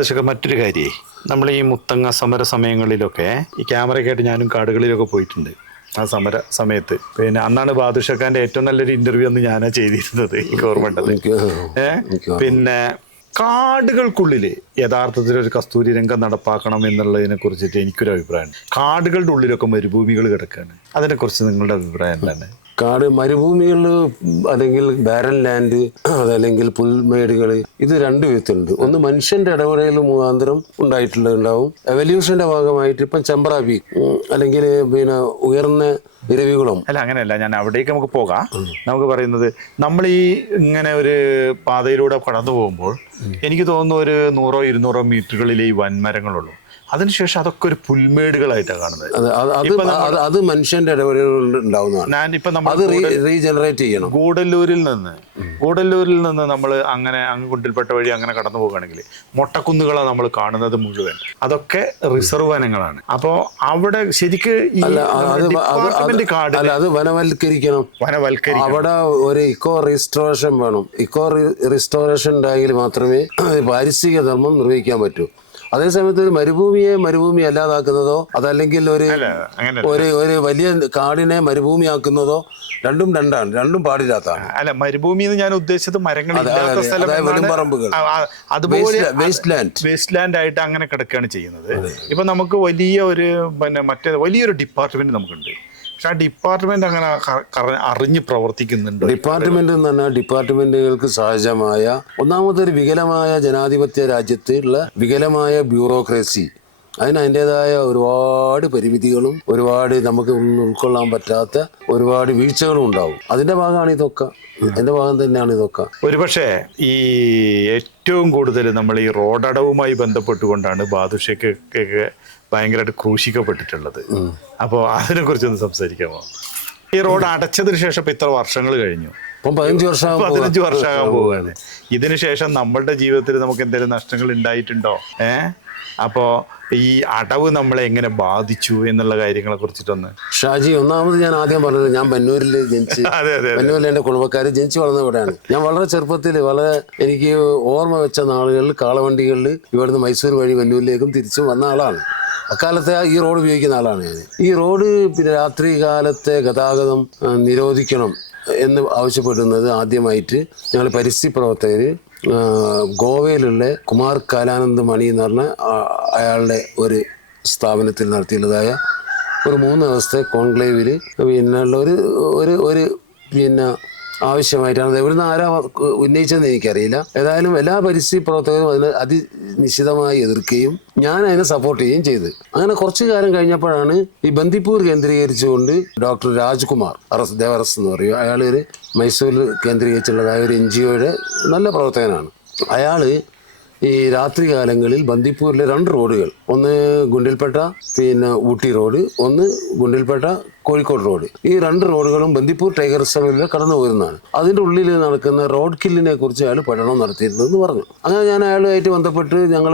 ബാധിച്ചൊക്കെ മറ്റൊരു കാര്യമേ, നമ്മൾ ഈ മുത്തങ്ങ സമര സമയങ്ങളിലൊക്കെ ഈ ക്യാമറയൊക്കെ ആയിട്ട് ഞാനും കാടുകളിലൊക്കെ പോയിട്ടുണ്ട്. ആ സമര സമയത്ത് പിന്നെ അന്നാണ് ബാദുഷാഖാന്റെ ഏറ്റവും നല്ലൊരു ഇന്റർവ്യൂ അന്ന് ഞാനാ ചെയ്തിരുന്നത്, എനിക്ക് ഓർമ്മയുണ്ടത്. പിന്നെ കാടുകൾക്കുള്ളില് യഥാർത്ഥത്തിൽ ഒരു കസ്തൂരി രംഗം നടപ്പാക്കണം എന്നുള്ളതിനെ കുറിച്ചിട്ട് എനിക്കൊരു അഭിപ്രായമുണ്ട്. കാടുകളുടെ ഉള്ളിലൊക്കെ മരുഭൂമികൾ കിടക്കുകയാണ്. അതിനെക്കുറിച്ച് നിങ്ങളുടെ അഭിപ്രായം എന്താണ്? കാട്, മരുഭൂമികൾ അല്ലെങ്കിൽ ബാരൻ ലാൻഡ്, അതല്ലെങ്കിൽ പുൽമേടുകൾ, ഇത് രണ്ട് വിധത്തിലുണ്ട്. ഒന്ന് മനുഷ്യന്റെ ഇടപെടൽ മുഖാന്തരം ഉണ്ടായിട്ടുണ്ടാവും. എവല്യൂഷന്റെ ഭാഗമായിട്ട് ഇപ്പം ചെമ്പ്രാപി അല്ലെങ്കിൽ പിന്നെ ഉയർന്ന ഇരവികുളം. അല്ല, അങ്ങനെയല്ല, ഞാൻ അവിടേക്ക് നമുക്ക് പോകാം. നമുക്ക് പറയുന്നത് നമ്മൾ ഈ ഇങ്ങനെ ഒരു പാതയിലൂടെ കടന്നു പോകുമ്പോൾ എനിക്ക് തോന്നുന്നു ഒരു 100-200 മീറ്ററുകളിൽ ഈ വൻമരങ്ങളുള്ളൂ. അതിനുശേഷം അതൊക്കെ ഒരു പുൽമേടുകളായിട്ടാണ് കാണുന്നത്. അത് മനുഷ്യന്റെ ഇടപെടലുകൊണ്ട് ഉണ്ടാവുന്നതാണ്. ഞാനിപ്പോ റീജനറേറ്റ് ചെയ്യണം. ഗൂഡല്ലൂരിൽ നിന്ന് നമ്മൾ അങ്ങനെ അങ്ങുകൊണ്ടിൽപ്പെട്ട വഴി അങ്ങനെ കടന്നു പോകുകയാണെങ്കിൽ മൊട്ടക്കുന്നുകളാണ് നമ്മൾ കാണുന്നത് മുഴുവൻ. അതൊക്കെ റിസർവ് വനങ്ങളാണ്. അപ്പോ അവിടെ ശരിക്ക് അത് വനവൽക്കരിക്കണം. അവിടെ ഒരു ഇക്കോ റിസ്റ്റോറേഷൻ വേണം. ഇക്കോ റിസ്റ്റോറേഷൻ ഉണ്ടായെങ്കിൽ മാത്രമേ പാരിസ്ഥിതിക ധർമ്മം നിർവഹിക്കാൻ പറ്റൂ. അതേസമയത്ത് ഒരു മരുഭൂമി അല്ലാതാക്കുന്നതോ അതല്ലെങ്കിൽ ഒരു വലിയ കാടിനെ മരുഭൂമിയാക്കുന്നതോ രണ്ടും പാടില്ലാത്തതാണ്. അല്ല, മരുഭൂമി എന്ന് ഞാൻ ഉദ്ദേശിച്ചത് മരങ്ങളില്ലാത്ത സ്ഥലം, അതുപോലെ വേസ്റ്റ് ലാൻഡ് ആയിട്ട് അങ്ങനെ കിടക്കുകയാണ് ചെയ്യുന്നത്. ഇപ്പൊ നമുക്ക് വലിയൊരു ഡിപ്പാർട്ട്മെന്റ് നമുക്കുണ്ട്. പക്ഷെ ആ ഡിപ്പാർട്ട്മെന്റ് അങ്ങനെ അറിഞ്ഞ് പ്രവർത്തിക്കുന്നുണ്ട്. ഡിപ്പാർട്ട്മെന്റ് എന്ന് പറഞ്ഞാൽ ഡിപ്പാർട്ട്മെന്റുകൾക്ക് സഹജമായ ഒന്നാമതൊരു വികലമായ ജനാധിപത്യ രാജ്യത്തുള്ള വികലമായ ബ്യൂറോക്രസി, അതിൻ്റെതായ ഒരുപാട് പരിമിതികളും ഒരുപാട് നമുക്ക് ഉൾക്കൊള്ളാൻ പറ്റാത്ത ഒരുപാട് വീഴ്ചകളും ഉണ്ടാവും. അതിന്റെ ഭാഗമാണ് ഇതൊക്കെ. അതിന്റെ ഭാഗം തന്നെയാണ് ഇതൊക്കെ. ഒരുപക്ഷെ ഈ ഏറ്റവും കൂടുതൽ നമ്മൾ ഈ റോഡടവുമായി ബന്ധപ്പെട്ടുകൊണ്ടാണ് ബാദുഷയ്ക്കൊക്കെ ഭയങ്കരമായിട്ട് ക്രൂശിക്കപ്പെട്ടിട്ടുള്ളത്. അപ്പോൾ അതിനെ കുറിച്ചൊന്ന് സംസാരിക്കാമോ? ഈ റോഡ് അടച്ചതിന് ശേഷം ഇപ്പൊ ഇത്ര വർഷങ്ങൾ കഴിഞ്ഞു, 15 വർഷമാകാൻ പോവുകയാണ്. ഇതിനു ശേഷം നമ്മളുടെ ജീവിതത്തിൽ നമുക്ക് എന്തെങ്കിലും നഷ്ടങ്ങൾ ഉണ്ടായിട്ടുണ്ടോ? അപ്പോ ഈ അടവ് നമ്മളെ എങ്ങനെ ബാധിച്ചു എന്നുള്ള കാര്യങ്ങളെ കുറിച്ചിട്ടൊന്ന്. ഷാജി, ഒന്നാമത് ഞാൻ ആദ്യം പറഞ്ഞത്, ഞാൻ ബന്നൂരിൽ ജനിച്ച്, ബന്നൂരിൽ എൻ്റെ കുടുംബക്കാർ ജനിച്ചു വളർന്ന ഇവിടെയാണ്. ഞാൻ വളരെ ചെറുപ്പത്തിൽ എനിക്ക് ഓർമ്മ വെച്ച നാളുകളിൽ കാളവണ്ടികളിൽ ഇവിടുന്ന് മൈസൂർ വഴി ബന്നൂരിലേക്കും തിരിച്ചും വന്ന ആളാണ്. അക്കാലത്തെ ഈ റോഡ് ഉപയോഗിക്കുന്ന ആളാണ് ഞാൻ. ഈ റോഡ് പിന്നെ രാത്രി കാലത്തെ ഗതാഗതം നിരോധിക്കണം എന്ന് ആവശ്യപ്പെടുന്നത് ആദ്യമായിട്ട് ഞങ്ങൾ പരിസ്ഥിതി പ്രവർത്തകർ ഗോവയിലുള്ള കുമാർ കാലാനന്ദ് മണി എന്ന് പറഞ്ഞ അയാളുടെ ഒരു സ്ഥാപനത്തിൽ നടത്തിയുള്ളതായ ഒരു 3 ദിവസത്തെ കോൺക്ലേവിൽ പിന്നെയുള്ള ഒരു പിന്നെ ആവശ്യമായിട്ടാണ്. എവിടുന്ന് ആരാ ഉന്നയിച്ചതെന്ന് എനിക്കറിയില്ല. ഏതായാലും എല്ലാ പരിസ്ഥിതി പ്രവർത്തകരും അതിനെ അതിനിശ്ചിതമായി എതിർക്കുകയും ഞാൻ അതിനെ സപ്പോർട്ട് ചെയ്യുകയും ചെയ്ത്. അങ്ങനെ കുറച്ചു കാലം കഴിഞ്ഞപ്പോഴാണ് ഈ ബന്ദിപ്പൂർ കേന്ദ്രീകരിച്ചുകൊണ്ട് ഡോക്ടർ രാജ്കുമാർ ദേവറസ് എന്ന് പറയും, അയാൾ ഒരു മൈസൂരിൽ കേന്ദ്രീകരിച്ചുള്ളതായ ഒരു NGOയുടെ നല്ല പ്രവർത്തകനാണ്. അയാൾ ഈ രാത്രി കാലങ്ങളിൽ ബന്ദിപ്പൂരിലെ 2 റോഡുകൾ, ഒന്ന് ഗുണ്ടിൽപേട്ട പിന്നെ ഊട്ടി റോഡ്, ഒന്ന് ഗുണ്ടിൽപേട്ട കോഴിക്കോട് റോഡ്, ഈ 2 റോഡുകളും ബന്ദിപ്പൂർ ടൈഗർ റിസർവിൽ കടന്നു പോരുന്നതാണ്. അതിൻ്റെ ഉള്ളിൽ നടക്കുന്ന റോഡ് കില്ലിനെ കുറിച്ച് അയാൾ പഠനം നടത്തിയിരുന്നെന്ന് പറഞ്ഞു. അങ്ങനെ ഞാൻ അയാളുമായിട്ട് ബന്ധപ്പെട്ട് ഞങ്ങൾ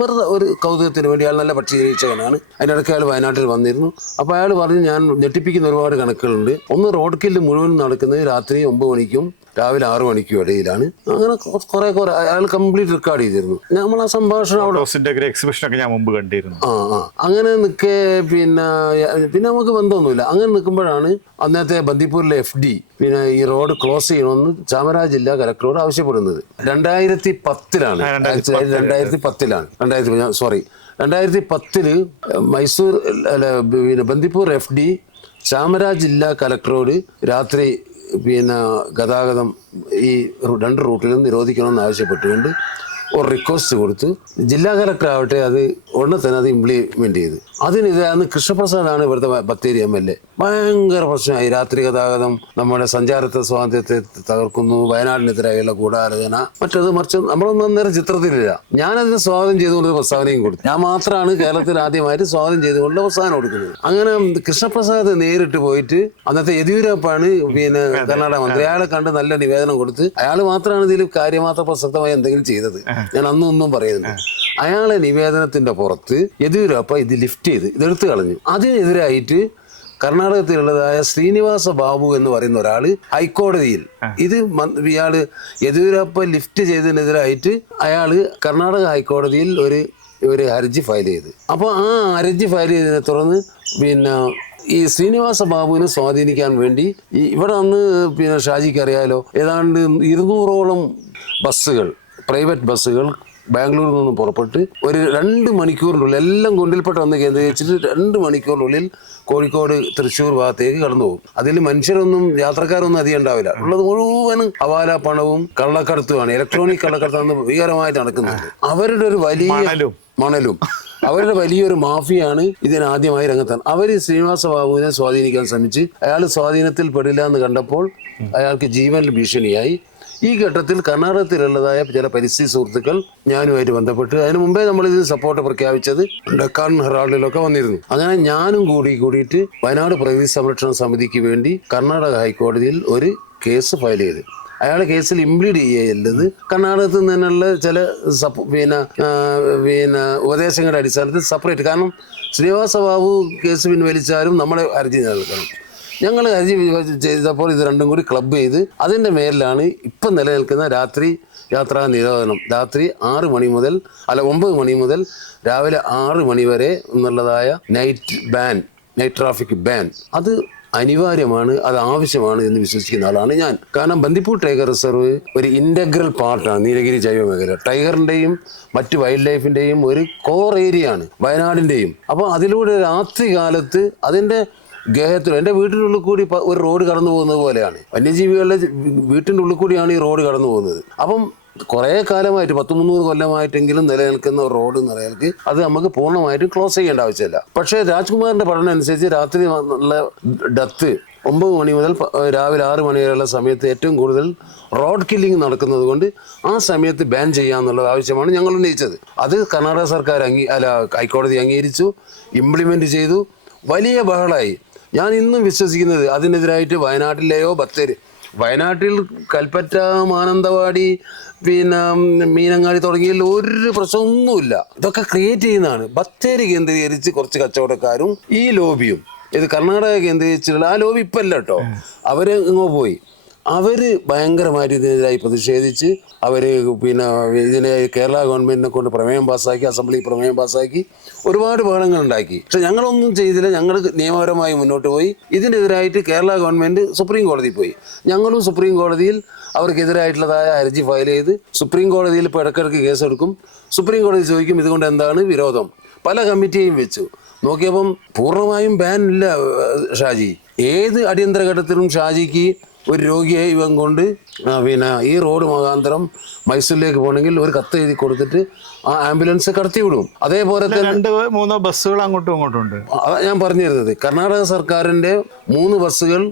വെറുതെ ഒരു കൗതുകത്തിന് വേണ്ടി, അയാൾ നല്ല പക്ഷി നിരീക്ഷകനാണ്, അതിനിടയ്ക്ക് അയാൾ വയനാട്ടിൽ വന്നിരുന്നു. അപ്പോൾ അയാൾ പറഞ്ഞു, ഞാൻ ഞെട്ടിപ്പിക്കുന്ന ഒരുപാട് കണക്കുകളുണ്ട്. ഒന്ന്, റോഡ് കില്ല് മുഴുവൻ നടക്കുന്നത് രാത്രി 9 മണിക്കും രാവിലെ 6 മണിക്കും ഇടയിലാണ്. അങ്ങനെ കുറെ അയാൾ കംപ്ലീറ്റ് റെക്കോർഡ് ചെയ്തിരുന്നു. നമ്മൾ ആ സംഭാഷണം അവിടെ എക്സിബിഷനൊക്കെ ഞാൻ മുമ്പ് കണ്ടിരുന്നു. അങ്ങനെ നിൽക്കെ പിന്നെ നമുക്ക് ബന്ധമൊന്നുമില്ല. അങ്ങനെ നിൽക്കുമ്പോഴാണ് അന്നത്തെ ബന്ദിപ്പൂരിലെ FD പിന്നെ ഈ റോഡ് ക്ലോസ് ചെയ്യണമെന്ന് ചാമരാജ് ജില്ലാ കലക്ടറോട് ആവശ്യപ്പെടുന്നത് 2010-ലാണ്. 2010 മൈസൂർ പിന്നെ ബന്ദിപ്പൂർ FD ചാമരാജ് ജില്ലാ കലക്ടറോട് രാത്രി പിന്നെ ഗതാഗതം ഈ 2 റൂട്ടിലും നിരോധിക്കണമെന്ന് ആവശ്യപ്പെട്ടുകൊണ്ട് ഒരു റിക്വസ്റ്റ് കൊടുത്ത് ജില്ലാ കലക്ടർ ആവട്ടെ അത് ഉടനെ തന്നെ അത് ഇംപ്ലിമെന്റ് ചെയ്തു. അതിനെതിരാണ് കൃഷ്ണപ്രസാദാണ് ഇവിടുത്തെ ബത്തേരി MLA. ഭയങ്കര പ്രശ്നമായി. രാത്രി ഗതാഗതം നമ്മുടെ സഞ്ചാരത്തെ സ്വാതന്ത്ര്യത്തെ തകർക്കുന്നു, വയനാടിനെതിരായുള്ള ഗൂഢാലോചന, മറിച്ച് നമ്മളൊന്നും അന്നേരം ചിത്രത്തിലില്ല. ഞാനതിന് സ്വാഗതം ചെയ്തുകൊണ്ട് പ്രസ്താവനയും കൊടുത്തു. ഞാൻ മാത്രമാണ് കേരളത്തിൽ ആദ്യമായിട്ട് സ്വാഗതം ചെയ്തുകൊണ്ട് പ്രസ്താവന കൊടുക്കുന്നത്. അങ്ങനെ കൃഷ്ണപ്രസാദ് നേരിട്ട് പോയിട്ട് അന്നത്തെ യെദ്യൂരപ്പാണ് പിന്നെ കർണാടക മന്ത്രി, അയാളെ കണ്ട് നല്ല നിവേദനം കൊടുത്ത് അയാൾ മാത്രമാണ് ഇതിൽ കാര്യമാത്ര പ്രസക്തമായി എന്തെങ്കിലും ചെയ്തത്. ഞാൻ ഒന്നും പറയുന്നുണ്ട്. അയാളെ നിവേദനത്തിന്റെ പുറത്ത് യെദ്യൂരപ്പ ഇത് ലിഫ്റ്റ് ചെയ്ത് ഇതെടുത്തു കളഞ്ഞു. അതിനെതിരായിട്ട് കർണാടകത്തിലുള്ളതായ ശ്രീനിവാസ ബാബു എന്ന് പറയുന്ന ഒരാള് ഹൈക്കോടതിയിൽ ഇത് ഇയാള് യെദ്യൂരപ്പ ലിഫ്റ്റ് ചെയ്തതിനെതിരായിട്ട് അയാള് കർണാടക ഹൈക്കോടതിയിൽ ഒരു ഹർജി ഫയൽ ചെയ്ത്. അപ്പോൾ ആ ഹർജി ഫയൽ ചെയ്തതിനെ തുടർന്ന് പിന്നെ ഈ ശ്രീനിവാസ ബാബുവിനെ സ്വാധീനിക്കാൻ വേണ്ടി ഇവിടെ അന്ന് പിന്നെ ഷാജിക്ക് അറിയാലോ ഏതാണ്ട് 200ഓളം ബസ്സുകൾ, പ്രൈവറ്റ് ബസ്സുകൾ ബാംഗ്ലൂരിൽ നിന്നും പുറപ്പെട്ട് ഒരു 2 മണിക്കൂറിനുള്ളിൽ എല്ലാം ഗുണ്ടിൽപ്പെട്ട വന്ന് കേന്ദ്രീകരിച്ചിട്ട് 2 മണിക്കൂറിനുള്ളിൽ കോഴിക്കോട് തൃശ്ശൂർ ഭാഗത്തേക്ക് കടന്നു പോകും. അതിൽ മനുഷ്യരൊന്നും യാത്രക്കാരൊന്നും അധികം ഉണ്ടാവില്ല. ഉള്ളത് മുഴുവനും ഹവാല പണവും കള്ളക്കടത്തുമാണ്. ഇലക്ട്രോണിക് കള്ളക്കടത്താണ് ഭീകരമായിട്ട് നടക്കുന്നത്. അവരുടെ ഒരു വലിയ മണലും അവരുടെ വലിയൊരു മാഫിയാണ് ഇതിനാദ്യമായി രംഗത്താണ്. അവർ ശ്രീനിവാസ ബാബുവിനെ സ്വാധീനിക്കാൻ ശ്രമിച്ച് അയാൾ സ്വാധീനത്തിൽ പെടില്ല എന്ന് കണ്ടപ്പോൾ അയാൾക്ക് ജീവനിൽ ഭീഷണിയായി. ഈ ഘട്ടത്തിൽ കർണാടകത്തിലുള്ളതായ ചില പരിസ്ഥിതി സുഹൃത്തുക്കൾ ഞാനുമായിട്ട് ബന്ധപ്പെട്ട് അതിനു മുമ്പേ നമ്മളിത് സപ്പോർട്ട് പ്രഖ്യാപിച്ചത് ഡക്കാൻ ഹെറാൾഡിലൊക്കെ വന്നിരുന്നു. അങ്ങനെ ഞാനും കൂടിയിട്ട് വയനാട് പ്രകൃതി സംരക്ഷണ സമിതിക്ക് വേണ്ടി കർണാടക ഹൈക്കോടതിയിൽ ഒരു കേസ് ഫയൽ ചെയ്ത് അയാളെ കേസിൽ ഇംപ്ലീഡ് ചെയ്യല്ലത് കർണാടകത്തിൽ നിന്നുള്ള ചില പിന്നെ ഉപദേശങ്ങളുടെ അടിസ്ഥാനത്തിൽ സെപ്പറേറ്റ്. കാരണം ശ്രീനിവാസ ബാബു കേസ് പിൻവലിച്ചാലും നമ്മളെ ഹർജി നൽകണം. ഞങ്ങൾ ഹർജി ചെയ്തപ്പോൾ ഇത് രണ്ടും കൂടി ക്ലബ് ചെയ്ത് അതിൻ്റെ മേലിലാണ് ഇപ്പം നിലനിൽക്കുന്ന രാത്രി യാത്രാ നിരോധനം. രാത്രി 9 മണി മുതൽ രാവിലെ 6 മണി വരെ എന്നുള്ളതായ നൈറ്റ് ട്രാഫിക് ബാൻ അത് അനിവാര്യമാണ്, അത് ആവശ്യമാണ് എന്ന് വിശ്വസിക്കുന്ന ആളാണ് ഞാൻ. കാരണം ബന്ദിപ്പൂർ ടൈഗർ റിസർവ് ഒരു ഇൻ്റഗ്രൽ പാർട്ടാണ് നീലഗിരി ജൈവ മേഖല. ടൈഗറിൻ്റെയും മറ്റ് വൈൽഡ് ലൈഫിൻ്റെയും ഒരു കോർ ഏരിയ ആണ് വയനാടിൻ്റെയും. അപ്പോൾ അതിലൂടെ രാത്രി കാലത്ത് അതിൻ്റെ ഗേഹത്തിലും എൻ്റെ വീട്ടിൻ്റെ ഉള്ളിൽ കൂടി ഒരു റോഡ് കടന്നു പോകുന്നത് പോലെയാണ്. വന്യജീവികളുടെ വീട്ടിൻ്റെ ഉള്ളിൽ കൂടിയാണ് ഈ റോഡ് കടന്നു പോകുന്നത്. അപ്പം കുറേ കാലമായിട്ട് 100-300 കൊല്ലമായിട്ടെങ്കിലും നിലനിൽക്കുന്ന ഒരു റോഡ് നിലനിൽക്ക് അത് നമുക്ക് പൂർണ്ണമായിട്ട് ക്ലോസ് ചെയ്യേണ്ട ആവശ്യമില്ല. പക്ഷേ രാജ്കുമാറിൻ്റെ പഠനം അനുസരിച്ച് രാത്രി ഉള്ള ഡെത്ത് 9 മണി മുതൽ രാവിലെ 6 മണി വരെയുള്ള സമയത്ത് ഏറ്റവും കൂടുതൽ റോഡ് കില്ലിംഗ് നടക്കുന്നത് കൊണ്ട് ആ സമയത്ത് ബാൻ ചെയ്യാമെന്നുള്ള ആവശ്യമാണ് ഞങ്ങൾ ഉന്നയിച്ചത്. അത് കർണാടക സർക്കാർ ഹൈക്കോടതി അംഗീകരിച്ചു, ഇംപ്ലിമെൻറ്റ് ചെയ്തു. വലിയ ബഹളമായി. ഞാൻ ഇന്നും വിശ്വസിക്കുന്നത് അതിനെതിരായിട്ട് വയനാട്ടിൽ കൽപ്പറ്റ, മാനന്തവാടി, പിന്നെ മീനങ്ങാടി തുടങ്ങിയ ഒരു പ്രശ്നമൊന്നുമില്ല. ഇതൊക്കെ ക്രിയേറ്റ് ചെയ്യുന്നതാണ്. ബത്തേരി കേന്ദ്രീകരിച്ച് കുറച്ച് കച്ചവടക്കാരും ഈ ലോബിയും ഇത് കർണാടക കേന്ദ്രീകരിച്ചുള്ള ആ ലോബി ഇപ്പം അല്ല കേട്ടോ, അവർ ഇങ്ങോ പോയി. അവർ ഭയങ്കരമായിട്ട് ഇതിനെതിരായി പ്രതിഷേധിച്ച് അവർ ഇതിനെ കേരള ഗവൺമെൻറ്റിനെ കൊണ്ട് പ്രമേയം പാസ്സാക്കി, അസംബ്ലി പ്രമേയം പാസ്സാക്കി, ഒരുപാട് ബഹളങ്ങൾ ഉണ്ടാക്കി. പക്ഷെ ഞങ്ങളൊന്നും ചെയ്തില്ല. ഞങ്ങൾ നിയമപരമായി മുന്നോട്ട് പോയി. ഇതിനെതിരായിട്ട് കേരള ഗവൺമെൻറ് സുപ്രീം കോടതിയിൽ പോയി. ഞങ്ങളും സുപ്രീം കോടതിയിൽ അവർക്കെതിരായിട്ടുള്ളതായ ഹർജി ഫയൽ ചെയ്ത് സുപ്രീം കോടതിയിൽ ഇപ്പോൾ ഇടയ്ക്കിടയ്ക്ക് കേസെടുക്കും. സുപ്രീം കോടതി ചോദിക്കും ഇതുകൊണ്ട് എന്താണ് വിരോധം. പല കമ്മിറ്റിയെയും വെച്ചു നോക്കിയപ്പം പൂർണ്ണമായും ബാൻ ഇല്ല ഷാജി. ഏത് അടിയന്തര ഘട്ടത്തിലും ഷാജിക്ക് ഒരു രോഗിയെ ഇവൻ കൊണ്ട് ഈ റോഡ് മുഖാന്തരം മൈസൂരിലേക്ക് പോകണമെങ്കിൽ ഒരു കത്ത് എഴുതി കൊടുത്തിട്ട് ആ ആംബുലൻസ് കടത്തി വിടും. അതേപോലെ തന്നെ 2-3 ബസ്സുകൾ അങ്ങോട്ടും ഇങ്ങോട്ടും ഉണ്ട്. ഞാൻ പറഞ്ഞു തരുന്നത് കർണാടക സർക്കാരിൻ്റെ 3 ബസ്സുകൾ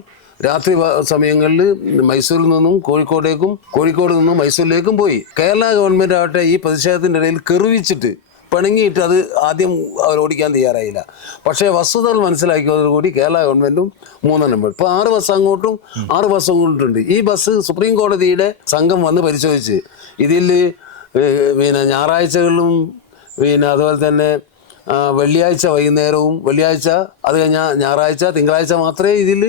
രാത്രി സമയങ്ങളിൽ മൈസൂരിൽ നിന്നും കോഴിക്കോട് നിന്നും മൈസൂരിലേക്കും പോയി. കേരള ഗവൺമെൻറ് ആവട്ടെ ഈ പ്രതിഷേധത്തിൻ്റെ ഇടയിൽ കെറുവിച്ചിട്ട് പിണങ്ങിയിട്ട് അത് ആദ്യം അവർ ഓടിക്കാൻ തയ്യാറായില്ല. പക്ഷേ വസ്തുതകൾ മനസ്സിലാക്കിയതോടുകൂടി കേരള ഗവൺമെൻറ്റും 3 പോയി. ഇപ്പോൾ 6 ബസ് അങ്ങോട്ടും 6 ബസ് അങ്ങോട്ടുണ്ട്. ഈ ബസ് സുപ്രീം കോടതിയുടെ സംഘം വന്ന് പരിശോധിച്ച് ഇതിൽ ഞായറാഴ്ചകളിലും അതുപോലെ തന്നെ വെള്ളിയാഴ്ച വൈകുന്നേരവും അത് കഴിഞ്ഞാൽ ഞായറാഴ്ച തിങ്കളാഴ്ച മാത്രമേ ഇതിൽ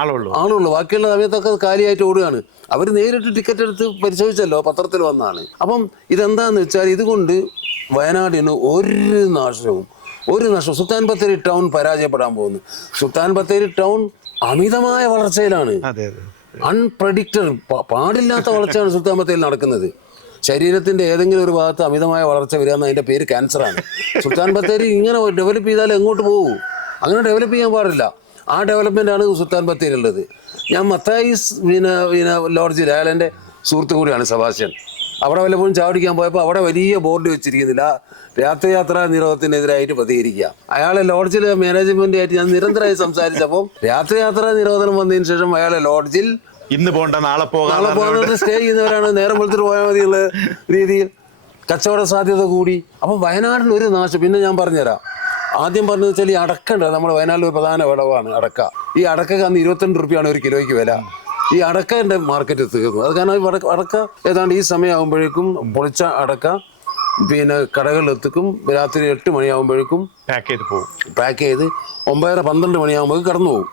ആളുള്ളൂ. ബാക്കിയുള്ള സമയത്തൊക്കെ കാലിയായിട്ട് ഓടുകയാണ്. അവർ നേരിട്ട് ടിക്കറ്റ് എടുത്ത് പരിശോധിച്ചല്ലോ, പത്രത്തിൽ വന്നാണ്. അപ്പം ഇതെന്താണെന്ന് വെച്ചാൽ ഇതുകൊണ്ട് വയനാടിന് ഒരു നഷ്ടവും. സുൽത്താൻ ബത്തേരി ടൗൺ പരാജയപ്പെടാൻ പോകുന്നു. സുൽത്താൻ ബത്തേരി ടൗൺ അമിതമായ വളർച്ചയിലാണ്. അൺപ്രഡിക്റ്റഡ് പാടില്ലാത്ത വളർച്ചയാണ് സുൽത്താൻ ബത്തേരിയിൽ നടക്കുന്നത്. ശരീരത്തിൻ്റെ ഏതെങ്കിലും ഒരു ഭാഗത്ത് അമിതമായ വളർച്ച വരിക എന്ന് അതിൻ്റെ പേര് ക്യാൻസറാണ്. സുൽത്താൻ ബത്തേരി ഇങ്ങനെ ഡെവലപ്പ് ചെയ്താൽ എങ്ങോട്ട് പോകും? അങ്ങനെ ഡെവലപ്പ് ചെയ്യാൻ പാടില്ല. ആ ഡെവലപ്മെൻ്റാണ് സുൽത്താൻ ബത്തേരി ഉള്ളത്. ഞാൻ മത്തായിസ് ലോഡ്ജിൽ അയാളെൻ്റെ സുഹൃത്തു കൂടിയാണ് സെബാസ്റ്റ്യൻ. അവിടെ വല്ലപ്പോഴും ചാവടിക്കാൻ പോയപ്പോൾ അവിടെ വലിയ ബോർഡ് വെച്ചിരിക്കുന്നില്ല, രാത്രിയാത്രാ നിരോധനത്തിനെതിരായിട്ട് പ്രതികരിക്കുക. അയാളെ ലോഡ്ജിലെ മാനേജ്മെൻറ്റുമായിട്ട് ഞാൻ നിരന്തരമായി സംസാരിച്ചപ്പോൾ രാത്രിയാത്രാ നിരോധനം വന്നതിന് ശേഷം അയാളെ ലോഡ്ജിൽ ഇന്ന് പോകണ്ട നാളെ പോകുന്നത് സ്റ്റേ ചെയ്യുന്നവരാണ്. നേരം വെളുത്തിട്ട് പോയാൽ മതിയുള്ള രീതിയിൽ കച്ചവട സാധ്യത കൂടി. അപ്പം വയനാടിന് ഒരു നാശം. പിന്നെ ഞാൻ പറഞ്ഞുതരാം. ആദ്യം പറഞ്ഞത് വെച്ചാൽ ഈ അടക്കണ്ട നമ്മുടെ വയനാട്ടിൽ ഒരു പ്രധാന വിളവാണ് അടക്ക. ഈ അടക്കക്ക് അന്ന് 22 രൂപയാണ് 1 കിലോയ്ക്ക് വില. ഈ അടക്കൻ്റെ മാർക്കറ്റ് തീർന്നു. അത് കാരണം അടക്ക ഏതാണ്ട് ഈ സമയമാകുമ്പോഴേക്കും പൊളിച്ച അടക്ക പിന്നെ കടകളിലെത്തിക്കും. രാത്രി 8 മണിയാകുമ്പോഴേക്കും പാക്ക് ചെയ്ത് പോകും. പാക്ക് ചെയ്ത് 9:30-12 മണിയാകുമ്പോൾ കടന്നു പോകും.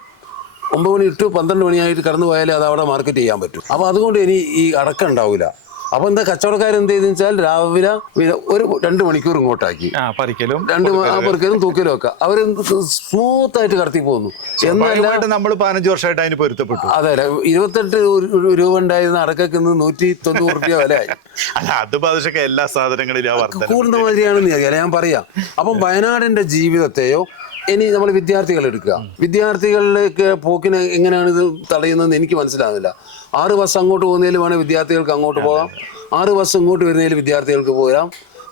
9 മണി to 12 മണിയായിട്ട് കടന്നു പോയാലേ അത് അവിടെ മാർക്കറ്റ് ചെയ്യാൻ പറ്റും. അപ്പോൾ അതുകൊണ്ട് ഇനി ഈ അടക്കം ഉണ്ടാവില്ല. അപ്പോൾ എന്താ കച്ചവടക്കാരെന്ത് ചെയ്തെന്ന് വെച്ചാൽ രാവിലെ ഒരു 2 മണിക്കൂർ ഇങ്ങോട്ടാക്കി പറിക്കലും 2 പെറുക്കലും തൂക്കലും ഒക്കെ അവർ സ്മൂത്തായിട്ട് കടത്തി പോകുന്നു. എന്നല്ല നമ്മൾ 15 വർഷമായിട്ട് അതിന് പൊരുത്തപ്പെട്ടു. അതെ, 28 രൂപ ഉണ്ടായിരുന്ന അടക്കക്ക് 190 രൂപ വിലയായി. അല്ല, അത് ബാധിച്ചൊക്കെ എല്ലാ സാധനങ്ങളിലും കൂടുന്ന മാതിരിയാണെന്ന് അറിയാം, ഞാൻ പറയാം. അപ്പം വയനാടിന്റെ ജീവിതത്തെയോ ഇനി നമ്മൾ വിദ്യാർത്ഥികൾ എടുക്കുക, വിദ്യാർത്ഥികളിലേക്ക് പോക്കിന് എങ്ങനെയാണ് ഇത് തടയുന്നതെന്ന് എനിക്ക് മനസ്സിലാകുന്നില്ല. 6 ബസ് അങ്ങോട്ട് പോകുന്നതിൽ വേണേൽ വിദ്യാർത്ഥികൾക്ക് അങ്ങോട്ട് പോകാം, 6 ബസ് ഇങ്ങോട്ട് വരുന്നതിൽ വിദ്യാർത്ഥികൾക്ക് പോരാം.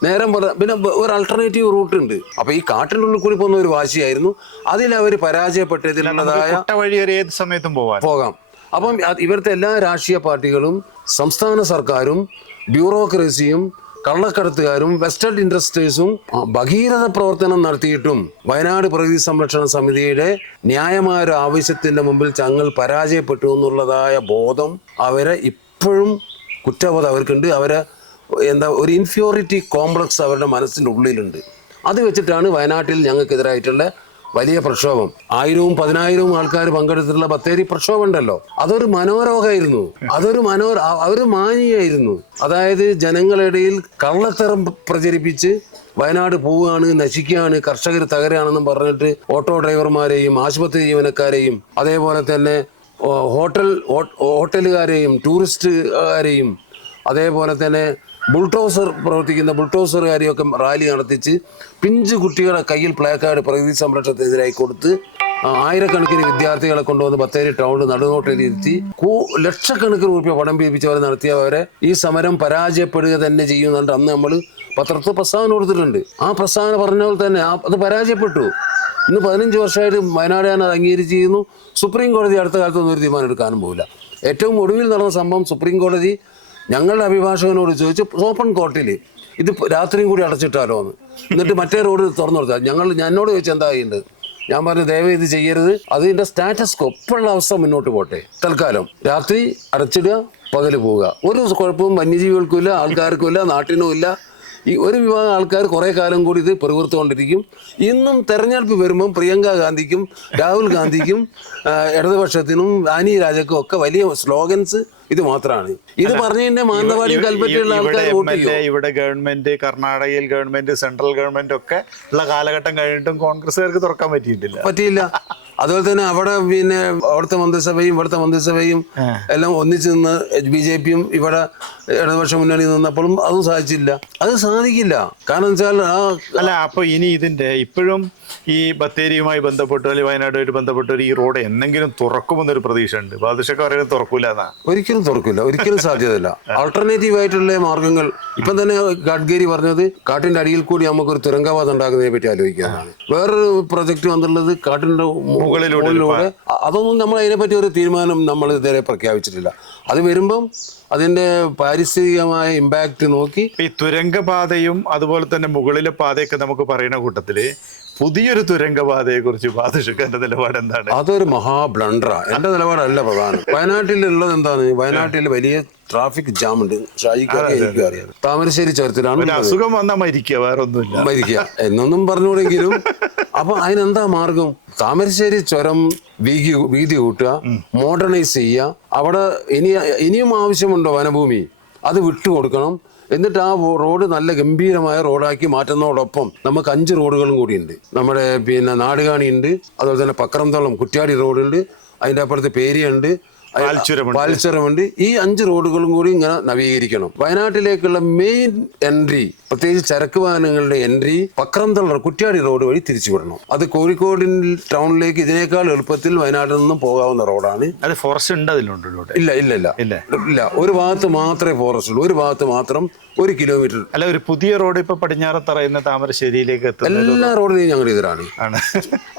നേരം പിന്നെ ഒരു ആൾട്ടർനേറ്റീവ് റൂട്ട് ഉണ്ട്. അപ്പൊ ഈ കാട്ടിൻ്റെ ഉള്ളിൽ കൂടി പോകുന്ന ഒരു വാശിയായിരുന്നു. അതിൽ അവർ പരാജയപ്പെട്ടതിലുള്ളതായ വഴി ഏത് സമയത്തും പോകാം. അപ്പം ഇവിടുത്തെ എല്ലാ രാഷ്ട്രീയ പാർട്ടികളും സംസ്ഥാന സർക്കാരും ബ്യൂറോക്രസിയും കള്ളക്കടത്തുകാരും വെസ്റ്റേൺ ഇൻഡസ്ട്രീസും ഭഗീരഥ പ്രവർത്തനം നടത്തിയിട്ടും വയനാട് പ്രകൃതി സംരക്ഷണ സമിതിയുടെ ന്യായമായ ഒരു ആവശ്യത്തിന്റെ മുമ്പിൽ ഞങ്ങൾ പരാജയപ്പെട്ടു എന്നുള്ളതായ ബോധം അവരെ ഇപ്പോഴും കുറ്റബോധം അവർക്കുണ്ട്. അവരെ ഒരു ഇൻഫീരിയോറിറ്റി കോംപ്ലക്സ് അവരുടെ മനസ്സിൻ്റെ ഉള്ളിലുണ്ട്. അത് വെച്ചിട്ടാണ് വയനാട്ടിൽ ഞങ്ങൾക്കെതിരായിട്ടുള്ള വലിയ പ്രക്ഷോഭം. 1000-ഉം 10,000-ഉം ആൾക്കാർ പങ്കെടുത്തിട്ടുള്ള ബത്തേരി പ്രക്ഷോഭം ഉണ്ടല്ലോ, അതൊരു മനോരോഗമായിരുന്നു. അതൊരു മാനിയായിരുന്നു. അതായത് ജനങ്ങളിടയിൽ കള്ളത്തരം പ്രചരിപ്പിച്ച് വയനാട് പോവുകയാണ്, നശിക്കുകയാണ്, കർഷകർ തകരുകയാണെന്നും പറഞ്ഞിട്ട് ഓട്ടോ ഡ്രൈവർമാരെയും ആശുപത്രി ജീവനക്കാരെയും അതേപോലെ തന്നെ ഹോട്ടലുകാരെയും ടൂറിസ്റ്റുകാരെയും അതേപോലെ തന്നെ പ്രവർത്തിക്കുന്ന ബുൾഡോസറുകാരെയൊക്കെ റാലി നടത്തിച്ച് പിഞ്ചു കുട്ടികളെ കയ്യിൽ പ്ലേക്കാർഡ് പ്രകൃതി സംരക്ഷണത്തിനെതിരായി കൊടുത്ത് ആയിരക്കണക്കിന് വിദ്യാർത്ഥികളെ കൊണ്ടുവന്ന് ബത്തേരി ടൗണിൽ നടുനോട്ടിലിരുത്തി ലക്ഷക്കണക്കിന് രൂപ പണം പിരിപ്പിച്ചവരെ നടത്തിയവരെ ഈ സമരം പരാജയപ്പെടുക തന്നെ ചെയ്യുന്നുണ്ട്. അന്ന് നമ്മൾ പത്രത്തിൽ പ്രസ്താവന കൊടുത്തിട്ടുണ്ട്. ആ പ്രസ്താവന പറഞ്ഞ പോലെ തന്നെ അത് പരാജയപ്പെട്ടു. ഇന്ന് 15 വർഷമായിട്ട് വയനാട് ഞാൻ അത് അംഗീകരിച്ചിരുന്നു. സുപ്രീം കോടതി അടുത്ത കാലത്തൊന്നും ഒരു തീരുമാനം എടുക്കാനും പോകില്ല. ഏറ്റവും ഒടുവിൽ നടന്ന സംഭവം സുപ്രീം കോടതി ഞങ്ങളുടെ അഭിഭാഷകനോട് ചോദിച്ചു, ഓപ്പൺ കോർട്ടിൽ ഇത് രാത്രിയും കൂടി അടച്ചിട്ടാലോ എന്ന്. എന്നിട്ട് മറ്റേ റോഡ് തുറന്നു കൊടുത്താൽ എന്നോട് ചോദിച്ചാൽ എന്താ ചെയ്യുന്നത്? ഞാൻ പറഞ്ഞു, ദയവ് ഇത് ചെയ്യരുത്, അതിൻ്റെ സ്റ്റാറ്റസ് ഇപ്പോഴുള്ള അവസ്ഥ മുന്നോട്ട് പോട്ടെ, തൽക്കാലം രാത്രി അടച്ചിടുക, പകല് പോവുക. ഒരു കുഴപ്പവും വന്യജീവികൾക്കും ഇല്ല, ആൾക്കാർക്കും ഇല്ല, നാട്ടിനും ഇല്ല. ഈ ഒരു വിഭാഗം ആൾക്കാർ കുറേ കാലം കൂടി ഇത് പ്രവർത്തിക്കൊണ്ടിരിക്കും. ഇന്നും തെരഞ്ഞെടുപ്പ് വരുമ്പം പ്രിയങ്ക ഗാന്ധിക്കും രാഹുൽ ഗാന്ധിക്കും ഇടതുപക്ഷത്തിനും ആനി രാജക്കും ഒക്കെ വലിയ സ്ലോഗൻസ് ഇത് മാത്രമാണ്. ഇത് പറഞ്ഞതിന്റെ മാനന്തവാടി കൽപ്പറ്റയുള്ള ആൾക്കാർ വോട്ട് ചെയ്യും. ഇവിടെ ഗവൺമെന്റ്, കർണാടകയിൽ ഗവൺമെന്റ്, സെൻട്രൽ ഗവൺമെന്റ് ഒക്കെ ഉള്ള കാലഘട്ടം കഴിഞ്ഞിട്ടും കോൺഗ്രസ്സുകാർക്ക് തുറക്കാൻ പറ്റിയില്ല. അതുപോലെ തന്നെ അവിടെ പിന്നെ അവിടുത്തെ മന്ത്രിസഭയും ഇവിടുത്തെ മന്ത്രിസഭയും എല്ലാം ഒന്നിച്ച് നിന്ന് BJPയും ഇവിടെ ഇടതുപക്ഷ മുന്നണി നിന്നപ്പോഴും അതും സാധിച്ചില്ല. അത് സാധിക്കില്ല. കാരണം വെച്ചാൽ അല്ല, അപ്പൊ ഇനി ഇതിന്റെ ഇപ്പോഴും ഈ ബത്തേരിയുമായി ബന്ധപ്പെട്ടോ അല്ലെങ്കിൽ വയനാടുമായിട്ട് ബന്ധപ്പെട്ടോ ഈ റോഡ് എന്തെങ്കിലും തുറക്കുമെന്നൊരു പ്രതീക്ഷ ഉണ്ട്. ബാദുഷക്ക് പറയുന്നത് തുറക്കൂല എന്നാ? ഒരിക്കലും തുറക്കില്ല, ഒരിക്കലും സാധ്യതയില്ല. ആൾട്ടർനേറ്റീവ് ആയിട്ടുള്ള മാർഗങ്ങൾ ഇപ്പം തന്നെ ഗഡ്കരി പറഞ്ഞത് കാട്ടിന്റെ അടിയിൽ കൂടി നമുക്കൊരു തുരങ്കപാത ഉണ്ടാക്കുന്നതിനെ പറ്റി ആലോചിക്കാനാണ്. വേറൊരു പ്രൊജക്ട് വന്നിട്ടുള്ളത് കാട്ടിന്റെ മുകളിലൂടെ. അതൊന്നും നമ്മൾ അതിനെപ്പറ്റി ഒരു തീരുമാനം നമ്മൾ ഇതുവരെ പ്രഖ്യാപിച്ചിട്ടില്ല. അത് വരുമ്പം അതിന്റെ പാരിസ്ഥിതികമായ ഇമ്പാക്ട് നോക്കി ഈ തുരങ്കപാതയും അതുപോലെ തന്നെ മുകളിലെ പാതയൊക്കെ നമുക്ക് പറയുന്ന കൂട്ടത്തില് പുതിയൊരു തുരങ്കപാതയെ കുറിച്ച് ബാദുഷക്കാന്റെ നിലപാട് എന്താണ്? അതൊരു മഹാ ബ്ലണ്ടറാ. എന്റെ നിലപാടല്ല പ്രധാനം. വയനാട്ടിലുള്ളത് എന്താണ്? വയനാട്ടിൽ വലിയ ട്രാഫിക് ജാം ഉണ്ട്. ഷാജിക്കും അറിയാം. താമരശ്ശേരി ചുരത്തിലാണ് അസുഖം വന്നാൽ മരിക്കുക, വേറെ ഒന്നുമില്ല, മരിക്കുക എന്നൊന്നും പറഞ്ഞുകൂടെങ്കിലും. അപ്പൊ അതിനെന്താ മാർഗം? താമരശ്ശേരി ചുരം വീതി കൂട്ടുക, മോഡേണൈസ് ചെയ്യുക. അവിടെ ഇനിയും ആവശ്യമുണ്ടോ വനഭൂമി? അത് വിട്ടുകൊടുക്കണം. എന്നിട്ട് ആ റോഡ് നല്ല ഗംഭീരമായ റോഡാക്കി മാറ്റുന്നതോടൊപ്പം നമുക്ക് 5 റോഡുകളും കൂടിയുണ്ട്. നമ്മുടെ പിന്നെ നാടുകാണി ഉണ്ട്, അതുപോലെ തന്നെ പക്രംതോളം കുറ്റ്യാടി റോഡുണ്ട്, അതിൻ്റെ അപ്പുറത്ത് പേരിയുണ്ട്, പാൽച്ചുരമുണ്ട്. ഈ 5 റോഡുകളും കൂടി ഇങ്ങനെ നവീകരിക്കണം. വയനാട്ടിലേക്കുള്ള മെയിൻ എൻട്രി, പ്രത്യേകിച്ച് ചരക്ക് വാഹനങ്ങളുടെ എൻട്രി പക്രംതോളം കുറ്റ്യാടി റോഡ് വഴി തിരിച്ചു വിടണം. അത് കോഴിക്കോട് ടൗണിലേക്ക് ഇതിനേക്കാൾ എളുപ്പത്തിൽ വയനാട്ടിൽ നിന്നും പോകാവുന്ന റോഡാണ്. അത് ഫോറസ്റ്റ് ഉണ്ട് അതിലുണ്ട്? ഇല്ല. ഒരു ഭാഗത്ത് മാത്രമേ ഫോറസ്റ്റ് ഉള്ളൂ. ഒരു ഭാഗത്ത് മാത്രം 1 കിലോമീറ്റർ. അല്ല, ഒരു പുതിയ റോഡ് ഇപ്പൊ പടിഞ്ഞാറത്തറയുന്ന താമരശ്ശേരിയിലേക്ക് എല്ലാ റോഡിനെയും ഞങ്ങൾ എതിരാണ്.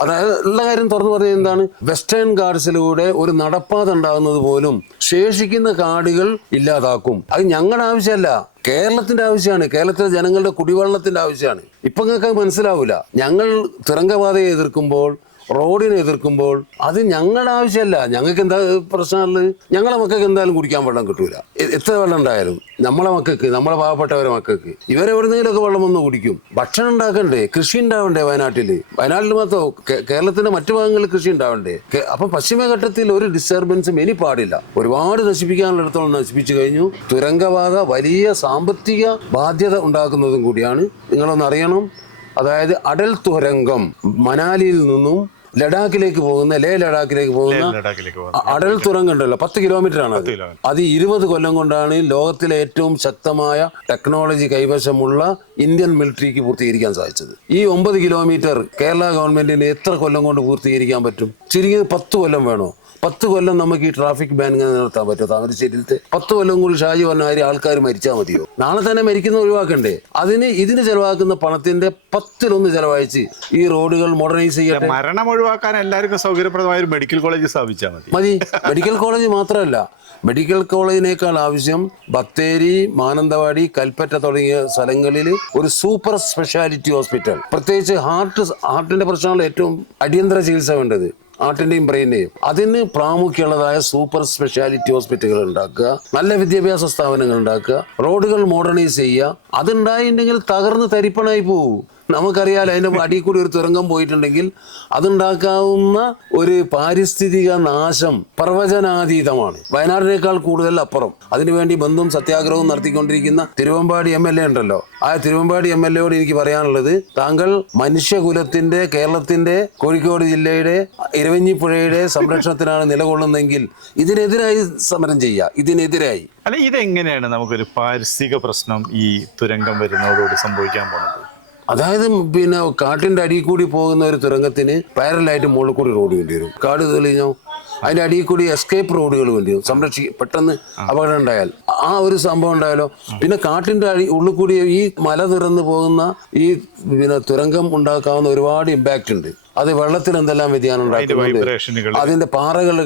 അതായത് ഉള്ള കാര്യം തുറന്നു പറഞ്ഞത് എന്താണ്? വെസ്റ്റേൺ ഗാർഡ്സിലൂടെ ഒരു നടപ്പാത ഉണ്ടാകുന്നത് പോലും ശേഷിക്കുന്ന കാടുകൾ ഇല്ലാതാക്കും. അത് ഞങ്ങളുടെ ആവശ്യമല്ല, കേരളത്തിന്റെ ആവശ്യമാണ്. കേരളത്തിലെ ജനങ്ങളുടെ കുടിവെള്ളത്തിന്റെ ആവശ്യമാണ്. ഇപ്പൊ നിങ്ങൾക്ക് മനസ്സിലാവില്ല. ഞങ്ങൾ തുരങ്കപാതയെ എതിർക്കുമ്പോൾ റോഡിനെ എതിർക്കുമ്പോൾ അത് ഞങ്ങളുടെ ആവശ്യമല്ല. ഞങ്ങൾക്ക് എന്താ പ്രശ്നമുള്ളത്? ഞങ്ങളെ മക്കൾക്ക് എന്തായാലും കുടിക്കാൻ വെള്ളം കിട്ടൂല. എത്ര വെള്ളം ഉണ്ടായാലും നമ്മളെ മക്കൾക്ക്, നമ്മളെ പാവപ്പെട്ടവരെ മക്കൾക്ക് ഇവരെവിടുന്നെങ്കിലൊക്കെ വെള്ളം വന്ന് കുടിക്കും. ഭക്ഷണം ഉണ്ടാക്കണ്ടേ? കൃഷി ഉണ്ടാവണ്ടേ? വയനാട്ടിൽ മാത്രം കേരളത്തിന്റെ മറ്റു ഭാഗങ്ങളിൽ കൃഷി ഉണ്ടാവണ്ടേ? അപ്പൊ പശ്ചിമഘട്ടത്തിൽ ഒരു ഡിസ്റ്റർബൻസും ഇനി പാടില്ല. ഒരുപാട് നശിപ്പിക്കാനുള്ളിടത്തോളം നശിപ്പിച്ചു കഴിഞ്ഞു. തുരങ്കപാത വലിയ സാമ്പത്തിക ബാധ്യത ഉണ്ടാക്കുന്നതും കൂടിയാണ്. നിങ്ങളൊന്ന് അറിയണം. അതായത് അടൽ തുരങ്കം മനാലിയിൽ നിന്നും ലഡാക്കിലേക്ക് പോകുന്ന ലഡാക്കിലേക്ക് പോകുന്ന അടൽ തുരങ്കം ഉണ്ടല്ലോ, 10 കിലോമീറ്റർ ആണ് അത് 20 കൊല്ലം കൊണ്ടാണ് ലോകത്തിലെ ഏറ്റവും ശക്തമായ ടെക്നോളജി കൈവശമുള്ള ഇന്ത്യൻ മിലിറ്ററിക്ക് പൂർത്തീകരിക്കാൻ സാധിച്ചത്. ഈ 9 കിലോമീറ്റർ കേരള ഗവൺമെന്റിന് എത്ര കൊല്ലം കൊണ്ട് പൂർത്തീകരിക്കാൻ പറ്റും? ചുരുങ്ങിയത് 10 കൊല്ലം വേണോ? 10 കൊല്ലം നമുക്ക് ഈ ട്രാഫിക് ബാൻ ഇങ്ങനെ നിർത്താൻ പറ്റുമോ? താമരശ്ശേരിയിലത്തെ 10 കൊല്ലം കൂടി ഷാജി പറഞ്ഞ കാര്യം ആൾക്കാർ മരിച്ചാൽ മതിയോ? നാളെ തന്നെ മരിക്കുന്ന ഒഴിവാക്കണ്ടേ? ഇതിന് ചെലവാക്കുന്ന പണത്തിന്റെ 10-1 ചെലവഴിച്ച് ഈ റോഡുകൾ മോഡേണൈസ് ചെയ്യട്ടെ. മരണം ഒഴിവാക്കാൻ എല്ലാവർക്കും സൗകര്യപ്രദമായ ഒരു മെഡിക്കൽ കോളേജ് സ്ഥാപിച്ചാൽ മതി. മെഡിക്കൽ കോളേജ് മാത്രമല്ല, മെഡിക്കൽ കോളേജിനേക്കാൾ ആവശ്യം ബത്തേരി, മാനന്തവാടി, കൽപ്പറ്റ തുടങ്ങിയ സ്ഥലങ്ങളിൽ ഒരു സൂപ്പർ സ്പെഷ്യാലിറ്റി ഹോസ്പിറ്റൽ, പ്രത്യേകിച്ച് ഹാർട്ടിന്റെ പ്രശ്നങ്ങൾ ഏറ്റവും അടിയന്തര ചികിത്സ വേണ്ടത്, ഹാർട്ടിന്റെയും ബ്രെയിന്റെയും, അതിന് പ്രാമുഖ്യമുള്ളതായ സൂപ്പർ സ്പെഷ്യാലിറ്റി ഹോസ്പിറ്റലുകൾ ഉണ്ടാക്കുക, നല്ല വിദ്യാഭ്യാസ സ്ഥാപനങ്ങൾ ഉണ്ടാക്കുക, റോഡുകൾ മോഡേണൈസ് ചെയ്യുക. അതുണ്ടായിട്ടുണ്ടെങ്കിൽ തകർന്ന് തരിപ്പണായി പോകും. നമുക്കറിയാലോ, അതിന്റെ അടിയിൽ കൂടി ഒരു തുരങ്കം പോയിട്ടുണ്ടെങ്കിൽ അതുണ്ടാക്കാവുന്ന ഒരു പാരിസ്ഥിതിക നാശം പ്രവചനാതീതമാണ്. വയനാടിനേക്കാൾ കൂടുതൽ അപ്പുറം. അതിനുവേണ്ടി ബന്ധും സത്യാഗ്രഹവും നടത്തിക്കൊണ്ടിരിക്കുന്ന തിരുവമ്പാടി MLA ഉണ്ടല്ലോ, ആ തിരുവമ്പാടി MLAയോട് എനിക്ക് പറയാനുള്ളത്, താങ്കൾ മനുഷ്യകുലത്തിന്റെ, കേരളത്തിന്റെ, കോഴിക്കോട് ജില്ലയുടെ ഇരവഞ്ഞിപ്പുഴയുടെ സംരക്ഷണത്തിനാണ് നിലകൊള്ളുന്നതെങ്കിൽ ഇതിനെതിരായി സമരം ചെയ്യുക. ഇതിനെതിരായി അല്ല, ഇതെങ്ങനെയാണ് നമുക്കൊരു പാരിസ്ഥിതിക പ്രശ്നം ഈ തുരങ്കം വരുന്നതോടുകൂടി സംഭവിക്കാൻ പോകുന്നത്? അതായത് കാട്ടിന്റെ അടിയിൽ കൂടി പോകുന്ന ഒരു തുരങ്കത്തിന് പാരലായിട്ട് മുകളിൽ കൂടി റോഡ് വേണ്ടി വരും. കാട് തെളിഞ്ഞോ അതിന്റെ അടിയിൽ കൂടി എസ്കേപ്പ് റോഡുകൾ വേണ്ടി വരും. പെട്ടെന്ന് അപകടം ഉണ്ടായാൽ ആ ഒരു സംഭവം ഉണ്ടായാലോ. പിന്നെ കാട്ടിന്റെ ഉള്ളിൽ കൂടി ഈ മല തുറന്ന് പോകുന്ന ഈ തുരങ്കം ഉണ്ടാക്കാവുന്ന ഒരുപാട് ഇമ്പാക്റ്റ് ഉണ്ട്. അത് വെള്ളത്തിൽ എന്തെല്ലാം വ്യതിയാനം ഉണ്ടാക്കുന്നുണ്ട്, അതിന്റെ പാറകൾ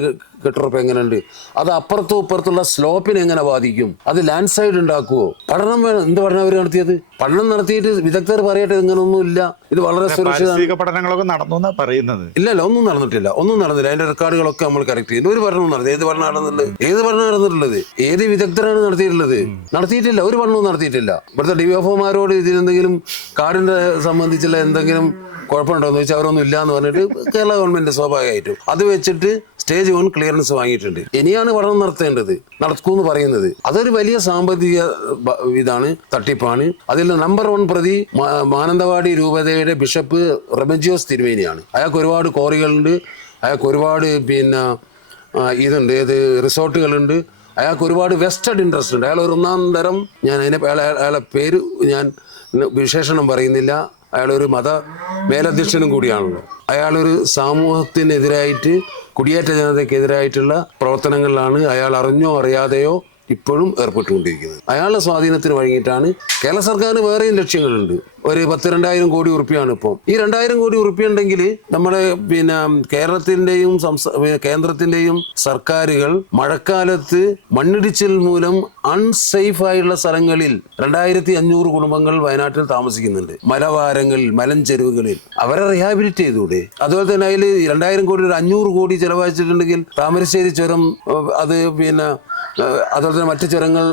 കെട്ടുറപ്പ് എങ്ങനെയുണ്ട്, അത് അപ്പുറത്തും ഇപ്പുറത്തുള്ള സ്ലോപ്പിനെ എങ്ങനെ ബാധിക്കും, അത് ലാൻഡ് സൈഡ് ഉണ്ടാക്കുവോ? പഠനം വേണം. എന്ത് പഠനം അവർ നടത്തിയത്? പഠനം നടത്തിയിട്ട് വിദഗ്ധർ പറയട്ടെ ഇങ്ങനൊന്നും ഇല്ല, ഇത് വളരെ സുരക്ഷിത പഠനങ്ങളൊക്കെ നടന്നു പറയുന്നത്. ഇല്ലല്ല, ഒന്നും നടന്നിട്ടില്ല. അതിന്റെ റെക്കോർഡുകളൊക്കെ നമ്മൾ കറക്റ്റ് ചെയ്തു. ഒരു പഠനവും നടന്നു. ഏത് പഠനം നടന്നിട്ടുള്ളത്? ഏത് വിദഗ്ധരാണ് നടത്തിയിട്ടുള്ളത്? നടത്തിയിട്ടില്ല. ഒരു പഠനവും നടത്തിയിട്ടില്ല. ഇവിടുത്തെ DFOമാരോട് ഇതിനെന്തെങ്കിലും കാടിന്റെ സംബന്ധിച്ചുള്ള എന്തെങ്കിലും കുഴപ്പമുണ്ടോ എന്ന് ചോദിച്ചാൽ അവരൊന്നും ഇല്ല എന്ന് പറഞ്ഞിട്ട് കേരള ഗവൺമെന്റ് സ്വാഭാവികമായിട്ടും അത് വെച്ചിട്ട് സ്റ്റേജ് 1 ക്ലിയറൻസ് വാങ്ങിയിട്ടുണ്ട്. ഇനിയാണ് പഠനം നടത്തേണ്ടത്, നടക്കൂന്ന് പറയുന്നത്. അതൊരു വലിയ സാമ്പത്തിക ഇതാണ്, തട്ടിപ്പാണ്. അതിൽ നമ്പർ 1 പ്രതി മാനന്തവാടി രൂപതയുടെ ബിഷപ്പ് റെമജിയോസ് തിരുമേനിയാണ്. അയാൾക്ക് ഒരുപാട് കോറികളുണ്ട്, അയാൾക്ക് ഒരുപാട് ഇതുണ്ട്, റിസോർട്ടുകളുണ്ട്, അയാൾക്ക് ഒരുപാട് വെസ്റ്റഡ് ഇൻട്രസ്റ്റ് ഉണ്ട്. അയാൾ ഒരു 1-ാം തരം, ഞാൻ അയാളെ പേര് ഞാൻ വിശേഷണം പറയുന്നില്ല, അയാളൊരു മത മേലധ്യക്ഷനും കൂടിയാണല്ലോ. അയാളൊരു സമൂഹത്തിനെതിരായിട്ട്, കുടിയേറ്റ ജനതയ്ക്കെതിരായിട്ടുള്ള പ്രവർത്തനങ്ങളിലാണ് അയാൾ അറിഞ്ഞോ അറിയാതെയോ ഇപ്പോഴും ഏർപ്പെട്ടുകൊണ്ടിരിക്കുന്നത്. അയാളുടെ സ്വാധീനത്തിന് വഴങ്ങിയിട്ടാണ്. കേരള സർക്കാരിന് വേറെയും ലക്ഷ്യങ്ങളുണ്ട്. ഒരു 10-2,000 കോടി ഉറുപ്പിയാണ് ഇപ്പോൾ. ഈ 2,000 കോടി ഉറുപ്പിക ഉണ്ടെങ്കിൽ നമ്മുടെ കേരളത്തിന്റെയും കേന്ദ്രത്തിന്റെയും സർക്കാരുകൾ മഴക്കാലത്ത് മണ്ണിടിച്ചിൽ മൂലം അൺസേഫ് ആയിട്ടുള്ള സ്ഥലങ്ങളിൽ 2,500 കുടുംബങ്ങൾ വയനാട്ടിൽ താമസിക്കുന്നുണ്ട്. മലവാരങ്ങളിൽ, മലഞ്ചെരുവുകളിൽ അവരെ റീഹാബിലിറ്റ് ചെയ്തുകൂടെ? അതുപോലെ തന്നെ അതിൽ 2,000 കോടി, ഒരു 500 കോടി ചെലവഴിച്ചിട്ടുണ്ടെങ്കിൽ താമരശ്ശേരി ചുരം, അത് അതുപോലെ തന്നെ മറ്റു ചുരങ്ങൾ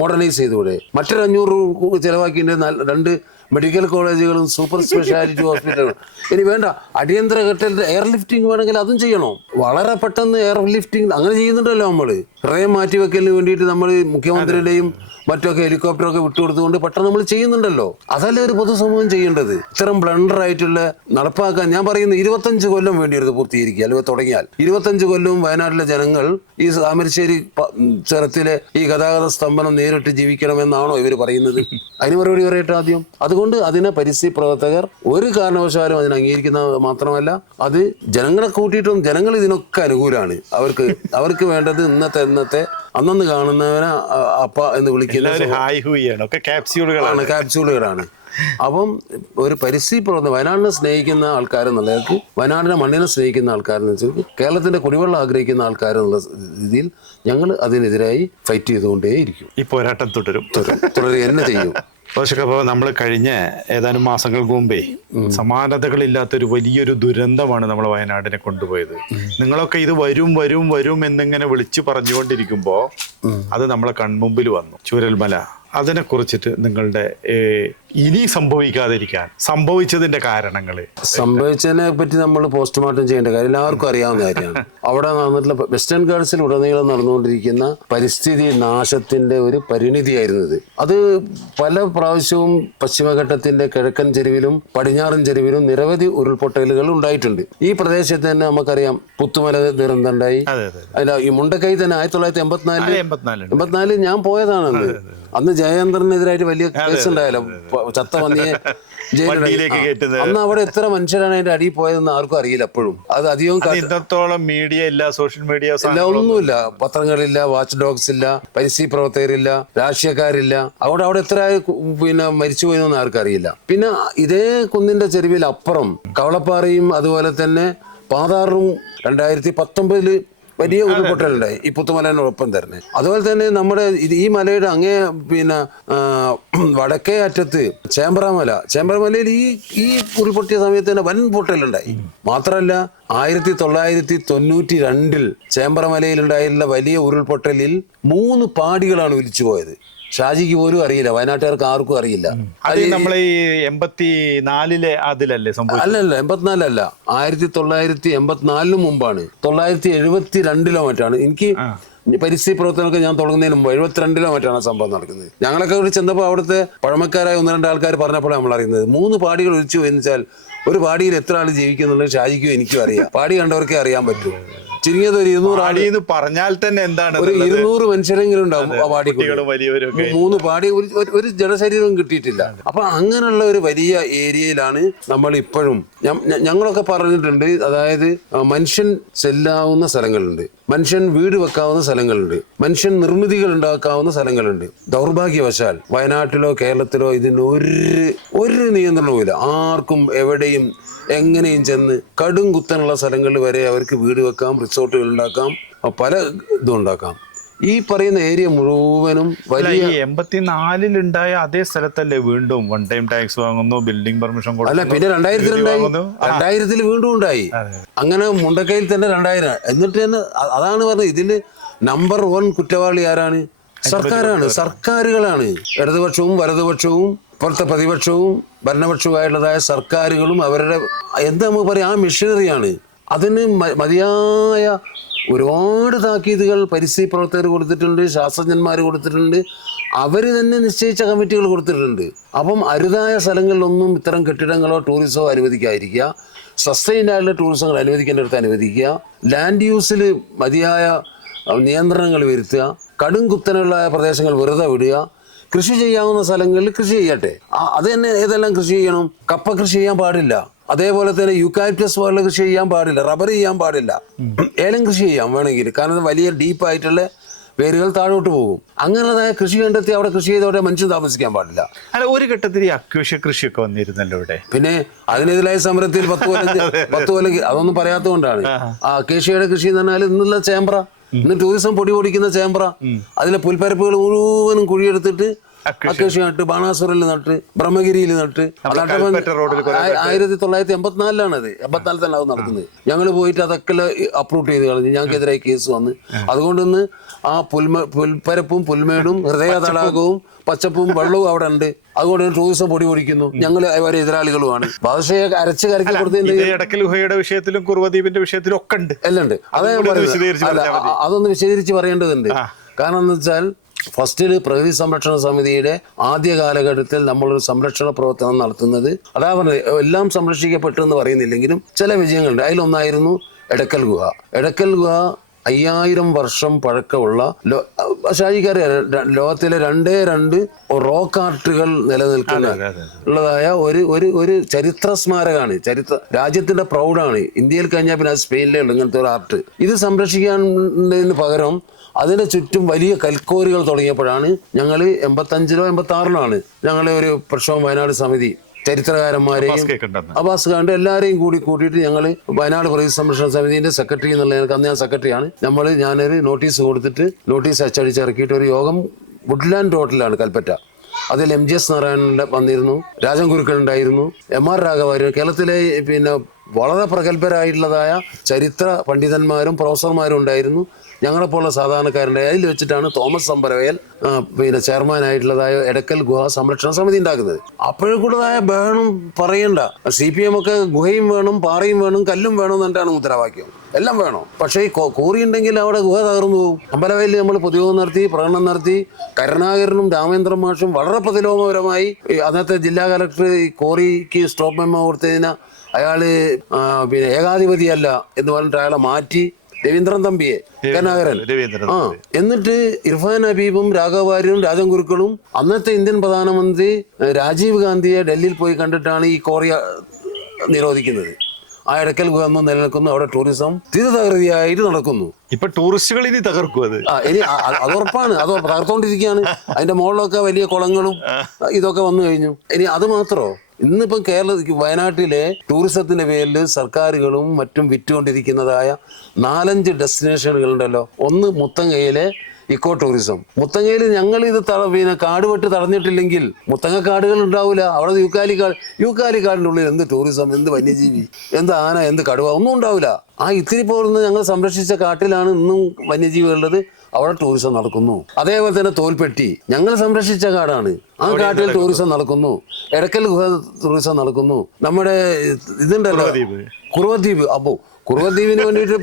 മോഡേണൈസ് ചെയ്തുകൂടെ? മറ്റൊരു 500 ചെലവാക്കിയിട്ട് 2 മെഡിക്കൽ കോളേജുകളും സൂപ്പർ സ്പെഷ്യാലിറ്റി ഹോസ്പിറ്റലുകളും. ഇനി വേണ്ട, അടിയന്തര ഘട്ടത്തിൽ എയർ ലിഫ്റ്റിംഗ് വേണമെങ്കിൽ അതും ചെയ്യണോ? വളരെ പെട്ടെന്ന് എയർ ലിഫ്റ്റിംഗ് അങ്ങനെ ചെയ്യുന്നുണ്ടല്ലോ. നമ്മൾ ഹൃദയം മാറ്റിവെക്കലിന് വേണ്ടിയിട്ട് നമ്മൾ മുഖ്യമന്ത്രിയുടെയും മറ്റൊക്കെ ഹെലികോപ്റ്ററൊക്കെ വിട്ടുകൊടുത്തുകൊണ്ട് പെട്ടെന്ന് നമ്മൾ ചെയ്യുന്നുണ്ടല്ലോ. അതല്ലേ ഒരു പൊതുസമൂഹം ചെയ്യേണ്ടത്? ഇത്തരം ബ്ലണ്ടർ ആയിട്ടുള്ള നടപ്പാക്കാൻ ഞാൻ പറയുന്നു 25 കൊല്ലം വേണ്ടിയത് പൂർത്തീകരിക്കുക. അല്ലെങ്കിൽ തുടങ്ങിയാൽ 25 കൊല്ലവും വയനാട്ടിലെ ജനങ്ങൾ ഈ താമരശ്ശേരി ചുരത്തിലെ ഈ ഗതാഗത സ്തംഭനം നേരിട്ട് ജീവിക്കണമെന്നാണോ ഇവർ പറയുന്നത്? അതിന് മറുപടി പറയട്ടെ ആദ്യം. അതുകൊണ്ട് അതിനെ പരിസ്ഥിതി പ്രവർത്തകർ ഒരു കാരണവശാലും അതിനെ അംഗീകരിക്കുന്നത് മാത്രമല്ല, അത് ജനങ്ങളെ കൂട്ടിയിട്ടും ജനങ്ങൾ ഇതിനൊക്കെ അനുകൂലമാണ്. അവർക്ക് വേണ്ടത് ഇന്നത്തെ അന്നു കാണുന്നവനെ അപ്പ എന്ന് വിളിക്കുന്ന ക്യാപ്സ്യൂളുകളാണ്. അപ്പം ഒരു പരിസ്ഥിതി പ്രവർത്തനം, വയനാടിനെ സ്നേഹിക്കുന്ന ആൾക്കാരെന്നുള്ളവർക്ക്, വയനാടിനെ മണ്ണിനെ സ്നേഹിക്കുന്ന ആൾക്കാരെന്ന് വെച്ചാൽ കേരളത്തിന്റെ കുടിവെള്ളം ആഗ്രഹിക്കുന്ന ആൾക്കാരെന്നുള്ള രീതിയിൽ ഞങ്ങൾ അതിനെതിരായി ഫൈറ്റ് ചെയ്തുകൊണ്ടേയിരിക്കും. ഈ പോരാട്ടം തുടരും എന്നെ ചെയ്യും. പക്ഷേ അപ്പോൾ നമ്മൾ കഴിഞ്ഞ ഏതാനും മാസങ്ങൾക്ക് മുമ്പേ സമാനതകളില്ലാത്തൊരു വലിയൊരു ദുരന്തമാണ് നമ്മൾ വയനാടിനെ കൊണ്ടുപോയത്. നിങ്ങളൊക്കെ ഇത് വരും വരും വരും എന്നിങ്ങനെ വിളിച്ചു പറഞ്ഞുകൊണ്ടിരിക്കുമ്പോൾ അത് നമ്മളെ കൺമുമ്പിൽ വന്നു, ചൂരൽമല. അതിനെ കുറിച്ചിട്ട് നിങ്ങളുടെ ഇനി സംഭവിക്കാതിരിക്കാൻ സംഭവിച്ചതിന്റെ കാരണങ്ങൾ. സംഭവിച്ചതിനെ പറ്റി നമ്മൾ പോസ്റ്റ്മോർട്ടം ചെയ്യേണ്ട കാര്യം എല്ലാവർക്കും അറിയാവുന്ന കാര്യമാണ്. അവിടെ നടന്നിട്ടുള്ള വെസ്റ്റേൺ ഗാർഡ്സിൽ ഉടനീളം നടന്നുകൊണ്ടിരിക്കുന്ന പരിസ്ഥിതി നാശത്തിന്റെ ഒരു പരിണിതിയായിരുന്നത്. അത് പല പ്രാവശ്യവും പശ്ചിമഘട്ടത്തിന്റെ കിഴക്കൻ ചെരുവിലും പടിഞ്ഞാറൻ ചെരുവിലും നിരവധി ഉരുൾപൊട്ടലുകൾ ഉണ്ടായിട്ടുണ്ട്. ഈ പ്രദേശത്ത് തന്നെ നമുക്കറിയാം പുത്തുമല ദുരന്തം ഉണ്ടായി. അല്ല, ഈ മുണ്ടക്കൈ തന്നെ 1984 ഞാൻ പോയതാണ്. അന്ന് ജയചന്ദ്രനെതിരായിട്ട് വലിയ കേസ് ഉണ്ടായല്ലോ, ചത്ത പന്നിയെ ജയിലിലേക്ക്. അന്ന് അവിടെ എത്ര മനുഷ്യരാണ് അതിന്റെ അടിയിൽ പോയതെന്ന് ആർക്കും അറിയില്ല. അപ്പോഴും അത് അധികം മീഡിയ ഇല്ല, സോഷ്യൽ മീഡിയ ഇല്ല, ഒന്നുമില്ല. പത്രങ്ങളില്ല, വാച്ച് ഡോഗ്സ് ഇല്ല, പരിസ്ഥിതി പ്രവർത്തകരില്ല, രാഷ്ട്രീയക്കാരില്ല. അവിടെ എത്ര മരിച്ചുപോയെന്നൊന്നും ആർക്കും അറിയില്ല. പിന്നെ ഇതേ കുന്നിന്റെ ചെരുവിൽ അപ്പുറം കവളപ്പാറയും അതുപോലെ തന്നെ പാതാറും 2019 വലിയ ഉരുൾപൊട്ടലുണ്ടായി ഈ പുത്തുമലയോടൊപ്പം തന്നെ. അതുപോലെ തന്നെ നമ്മുടെ ഈ മലയുടെ അങ്ങേ വടക്കേ അറ്റത്ത് ചേമ്പ്രമലയിൽ ഈ ഉരുൾപൊട്ടിയ സമയത്ത് തന്നെ വൻ പൊട്ടലുണ്ടായി. മാത്രമല്ല 1992 ചേമ്പ്രമലയിലുണ്ടായിരുന്ന വലിയ ഉരുൾപൊട്ടലിൽ 3 പാടികളാണ് ഒലിച്ചു പോയത്. ഷാജിക്ക് പോലും അറിയില്ല, വയനാട്ടുകാർക്ക് ആർക്കും അറിയില്ല. നമ്മളെ 84 അതിലല്ലേ സംഭവിച്ചത്? അല്ലല്ല, 84 അല്ല, 1984 മുമ്പാണ്. 972 മറ്റാണ്. എനിക്ക് പരിസ്ഥിതി പ്രവർത്തനമൊക്കെ ഞാൻ തുടങ്ങുന്നതിന് മുമ്പ് 72 മറ്റാണ് സംഭവം നടക്കുന്നത്. ഞങ്ങളൊക്കെ ഇവിടെ ചെന്നപ്പോൾ അവിടുത്തെ പഴമക്കാരായ 1-2 ആൾക്കാർ പറഞ്ഞപ്പോഴാണ് നമ്മൾ അറിയുന്നത് 3 പാടികൾ ഒഴിച്ചു എന്ന് വെച്ചാൽ ഒരു പാടിയിൽ എത്ര ആൾ ജീവിക്കുന്നുള്ളത് ഷാജിക്കും എനിക്കും അറിയാം. പാടി കണ്ടവർക്കേ അറിയാൻ പറ്റൂ. ചുരുങ്ങിയത് ഒരു 200 ആളി എന്ന് പറഞ്ഞാൽ തന്നെ എന്താണ്, ഒരു 200 മനുഷ്യരെങ്കിലും ഉണ്ടാവും ആ പാടി. 3 പാടി ഒരു ജനശരീരവും കിട്ടിയിട്ടില്ല. അപ്പൊ അങ്ങനെയുള്ള ഒരു വലിയ ഏരിയയിലാണ് നമ്മൾ ഇപ്പോഴും. ഞങ്ങളൊക്കെ പറഞ്ഞിട്ടുണ്ട്, അതായത് മനുഷ്യൻ ചെല്ലാവുന്ന സ്ഥലങ്ങളുണ്ട്, മനുഷ്യൻ വീട് വെക്കാവുന്ന സ്ഥലങ്ങളുണ്ട്, മനുഷ്യൻ നിർമ്മിതികൾ ഉണ്ടാക്കാവുന്ന സ്ഥലങ്ങളുണ്ട്. ദൗർഭാഗ്യവശാൽ വയനാട്ടിലോ കേരളത്തിലോ ഇതിന് ഒരു നിയന്ത്രണവുമില്ല. ആർക്കും എവിടെയും എങ്ങനെയും ചെന്ന് കടും കുത്തനുള്ള സ്ഥലങ്ങളിൽ വരെ അവർക്ക് വീട് വെക്കാം, റിസോർട്ടുകൾ ഉണ്ടാക്കാം, പല ഇതും ഉണ്ടാക്കാം. ഈ പറയുന്ന ഏരിയ മുഴുവനും വലിയ 84 ഉണ്ടായ അതേ സ്ഥലത്തല്ലേ വീണ്ടും വൺ ടൈം ടാക്സ് വാങ്ങുന്നു, ബിൽഡിംഗ് പെർമിഷൻ കൊടുക്കുന്നു. അല്ല, പിന്നെ 2000 വീണ്ടും ഉണ്ടായി. അങ്ങനെ മുണ്ടക്കയിൽ തന്നെ 2000. എന്നിട്ട് തന്നെ അതാണ് പറഞ്ഞത്, ഇതില് നമ്പർ 1 കുറ്റവാളി ആരാണ്? സർക്കാരുകളാണ്. ഇടതുപക്ഷവും വലതുപക്ഷവും ഇപ്പോഴത്തെ പ്രതിപക്ഷവും ഭരണപക്ഷവുമായിട്ടുള്ളതായ സർക്കാരുകളും അവരുടെ എന്താ നമുക്ക് പറയാം, ആ മിഷനറിയാണ്. അതിന് മതിയായ ഒരുപാട് താക്കീതുകൾ പരിസ്ഥിതി പ്രവർത്തകർ കൊടുത്തിട്ടുണ്ട്, ശാസ്ത്രജ്ഞന്മാർ കൊടുത്തിട്ടുണ്ട്, അവർ തന്നെ നിശ്ചയിച്ച കമ്മിറ്റികൾ കൊടുത്തിട്ടുണ്ട്. അപ്പം അരുതായ സ്ഥലങ്ങളിലൊന്നും ഇത്തരം കെട്ടിടങ്ങളോ ടൂറിസമോ അനുവദിക്കാതിരിക്കുക, സസ്റ്റൈൻഡ് ആയിട്ടുള്ള ടൂറിസങ്ങൾ അനുവദിക്കേണ്ടടുത്ത് അനുവദിക്കുക, ലാൻഡ് യൂസിൽ മതിയായ നിയന്ത്രണങ്ങൾ വരുത്തുക, കടും കുത്തനുള്ള പ്രദേശങ്ങൾ വെറുതെ വിടുക, കൃഷി ചെയ്യാവുന്ന സ്ഥലങ്ങളിൽ കൃഷി ചെയ്യട്ടെ. അത് തന്നെ ഏതെല്ലാം കൃഷി ചെയ്യണം? കപ്പ കൃഷി ചെയ്യാൻ പാടില്ല, അതേപോലെ തന്നെ യൂക്കാലിപ്റ്റസ് പോലുള്ള കൃഷി ചെയ്യാൻ പാടില്ല, റബ്ബർ ചെയ്യാൻ പാടില്ല, ഏലം കൃഷി ചെയ്യാം വേണമെങ്കിൽ, കാരണം വലിയ ഡീപ്പായിട്ടുള്ള വേരുകൾ താഴോട്ട് പോകും. അങ്ങനെയുള്ളതായ കൃഷി കണ്ടെത്തി അവിടെ കൃഷി ചെയ്തവിടെ മനുഷ്യൻ താമസിക്കാൻ പാടില്ല. അല്ല, ഒരു ഘട്ടത്തിൽ അക്വേഷ്യ കൃഷിയൊക്കെ വന്നിരുന്നല്ലോ ഇവിടെ. പിന്നെ അതിനെതിരായ സമരത്തിൽ 10 കൊല്ലം അതൊന്നും പറയാത്തതുകൊണ്ടാണ്. ആ അക്വേഷ്യയുടെ കൃഷി എന്ന് പറഞ്ഞാൽ ഇന്നുള്ള ചേമ്പ്ര, ഇന്ന് ടൂറിസം പൊടി പൊടിക്കുന്ന ചേമ്പ്ര, അതിലെ പുൽപ്പരപ്പുകൾ മുഴുവനും കുഴിയെടുത്തിട്ട് അക്വേഷ്യ നട്ട്, ബാണാസുരയിൽ നട്ട്, ബ്രഹ്മഗിരിയിൽ നട്ട്. 1984 അത് 84 തന്നെ അത് നടക്കുന്നത്. ഞങ്ങൾ പോയിട്ട് അതൊക്കെ അപ്രൂവ് ചെയ്ത് കളഞ്ഞു. ഞങ്ങൾക്കെതിരായി കേസ് വന്ന്. അതുകൊണ്ടൊന്ന് ആ പുൽപ്പരപ്പും പുൽമേടും ഹൃദയ തടാകവും പച്ചപ്പും വെള്ളവും അവിടെ ഉണ്ട്. അതുകൊണ്ട് ടൂറിസം പൊടി പൊടിക്കുന്നു. ഞങ്ങൾ അവരെ എതിരാളികളുമാണ്. ഭാഷയെ അരച്ച് കരക്കി കൊടുത്തതിന്റെ വിഷയത്തിലും കുറുവദ്വീപിന്റെ വിഷയത്തിലും ഒക്കെ ഉണ്ട്, എല്ലാം ഉണ്ട്. അതാ ഞാൻ പറയുന്നത്. അതൊന്ന് വിശദീകരിച്ച് പറയേണ്ടതുണ്ട്. കാരണം എന്ന് വെച്ചാൽ ഫസ്റ്റിൽ പ്രകൃതി സംരക്ഷണ സമിതിയുടെ ആദ്യ കാലഘട്ടത്തിൽ നമ്മളൊരു സംരക്ഷണ പ്രവർത്തനം നടത്തുന്നത്, അതാ പറഞ്ഞത്, എല്ലാം സംരക്ഷിക്കപ്പെട്ടു എന്ന് പറയുന്നില്ലെങ്കിലും ചില വിജയങ്ങളുണ്ട്. അതിലൊന്നായിരുന്നു എടക്കൽ ഗുഹ. എടക്കൽ ഗുഹ 5000 വർഷം പഴക്കമുള്ള ഷാജിക്കാരെ ലോകത്തിലെ 2 റോക്ക് ആർട്ടുകൾ നിലനിൽക്കുന്ന ഉള്ളതായ ഒരു ചരിത്ര സ്മാരകമാണ്. രാജ്യത്തിന്റെ പ്രൗഢാണ്. ഇന്ത്യയിൽ കഴിഞ്ഞാൽ പിന്നെ അത് സ്പെയിനിലേ ഉള്ളൂ ഇങ്ങനത്തെ ഒരു ആർട്ട്. ഇത് സംരക്ഷിക്കുന്നതിന് പകരം അതിന് ചുറ്റും വലിയ കൽക്കോരികൾ തുടങ്ങിയപ്പോഴാണ് ഞങ്ങൾ 85-ലോ 86-ലോ ഞങ്ങൾ ഒരു പ്രക്ഷോഭം വയനാട് സമിതി ചരിത്രകാരന്മാരെയും അബ്ബാസ് ഖാന്റെ എല്ലാവരെയും കൂട്ടിയിട്ട് ഞങ്ങൾ വയനാട് പ്രകൃതി സംരക്ഷണ സമിതിന്റെ സെക്രട്ടറി എന്നുള്ള അന്ന് ഞാൻ സെക്രട്ടറിയാണ്. ഞാനൊരു നോട്ടീസ് കൊടുത്തിട്ട് നോട്ടീസ് അച്ചടിച്ചിറക്കിയിട്ട് ഒരു യോഗം വുഡ്ലാൻഡ് ഹോട്ടലാണ് കൽപ്പറ്റ. അതിൽ MGS നാരായണൻ വന്നിരുന്നു, രാജൻ ഗുരുക്കൾ ഉണ്ടായിരുന്നു, MR രാഘവായിരുന്നു. കേരളത്തിലെ പിന്നെ വളരെ പ്രഗത്ഭരായിട്ടുള്ളതായ ചരിത്ര പണ്ഡിതന്മാരും പ്രൊഫസർമാരും ഉണ്ടായിരുന്നു. ഞങ്ങളെപ്പോലുള്ള സാധാരണക്കാരുണ്ട്. അതിൽ വെച്ചിട്ടാണ് തോമസ് സമ്പരവയൽ പിന്നെ ചെയർമാനായിട്ടുള്ളതായ എടക്കൽ ഗുഹ സംരക്ഷണ സമിതി ഉണ്ടാക്കുന്നത്. അപ്പോഴേക്കുള്ളതായ ബഹളം പറയണ്ട. CPM ഒക്കെ ഗുഹയും വേണം, പാറയും വേണം, കല്ലും വേണം എന്നിട്ടാണ് മുദ്രാവാക്യം. എല്ലാം വേണം. പക്ഷേ ഈ കോറി ഉണ്ടെങ്കിൽ അവിടെ ഗുഹ തകർന്നു പോകും. അമ്പലവയലിൽ നമ്മൾ പൊതുയോഗം നടത്തി, പ്രകടനം നടത്തി. കരുണാകരനും രാമേന്ദ്രൻ മാഷും വളരെ പ്രതിലോമപരമായി അന്നത്തെ ജില്ലാ കലക്ടർ ഈ കോറിക്ക് സ്റ്റോപ്പ് മെമ്മോ കൊടുത്തതിന് അയാള് പിന്നെ ഏകാധിപതിയല്ല എന്ന് പറഞ്ഞിട്ട് അയാളെ മാറ്റി രവീന്ദ്രൻ തമ്പിയെ കരുണാകരൻ എന്നിട്ട് ഇർഫാൻ ഹബീബും രാഘവാര്യരും രാജൻ ഗുരുക്കളും അന്നത്തെ ഇന്ത്യൻ പ്രധാനമന്ത്രി രാജീവ് ഗാന്ധിയെ ഡൽഹിയിൽ പോയി കണ്ടിട്ടാണ് ഈ കോറി നിരോധിക്കുന്നത്. ആ എടക്കൽ ഗുഹ ഒന്നും നിലനിൽക്കുന്നു. അവിടെ ടൂറിസം തീർത്ഥതകൃതിയായിട്ട് നടക്കുന്നു. ഇപ്പൊ ടൂറിസ്റ്റുകൾ ഇനി തകർക്കും അത്. ഇനി അത് ഉറപ്പാണ്. അത് തകർത്തോണ്ടിരിക്കുകയാണ്. അതിന്റെ മുകളിലൊക്കെ വലിയ കുളങ്ങളും ഇതൊക്കെ വന്നു കഴിഞ്ഞു. ഇനി അത് മാത്രോ, ഇന്നിപ്പം വയനാട്ടിലെ ടൂറിസത്തിന്റെ പേരിൽ സർക്കാരുകളും മറ്റും വിറ്റുകൊണ്ടിരിക്കുന്നതായ 4-5 ഡെസ്റ്റിനേഷനുകളുണ്ടല്ലോ. ഒന്ന് മുത്തങ്ങയിലെ ഇക്കോ ടൂറിസം. മുത്തങ്ങയിൽ ഞങ്ങൾ ഇത് പിന്നെ കാട് വെട്ട് തടഞ്ഞിട്ടില്ലെങ്കിൽ മുത്തങ്ങ കാടുകൾ ഉണ്ടാവില്ല. അവിടെ യൂക്കാലിക്കാടിൻ്റെ ഉള്ളിൽ എന്ത് ടൂറിസം, എന്ത് വന്യജീവി, എന്ത് ആന, എന്ത് കടുവ ഒന്നും ഉണ്ടാവില്ല. ഇത്തിരി പോർന്ന് ഞങ്ങൾ സംരക്ഷിച്ച കാട്ടിലാണ് ഇന്നും വന്യജീവികളുള്ളത്. അവിടെ ടൂറിസം നടക്കുന്നു. അതേപോലെ തന്നെ തോൽപ്പെട്ടി ഞങ്ങൾ സംരക്ഷിച്ച കാടാണ്. ആ കാട്ടിൽ ടൂറിസം നടക്കുന്നു. എടക്കൽ ഗുഹ ടൂറിസം നടക്കുന്നു. നമ്മുടെ ഇതുണ്ടല്ലോ കുറുവദ്വീപ്. അപ്പോ കുറുവദ്വീപിന് വേണ്ടിയിട്ട്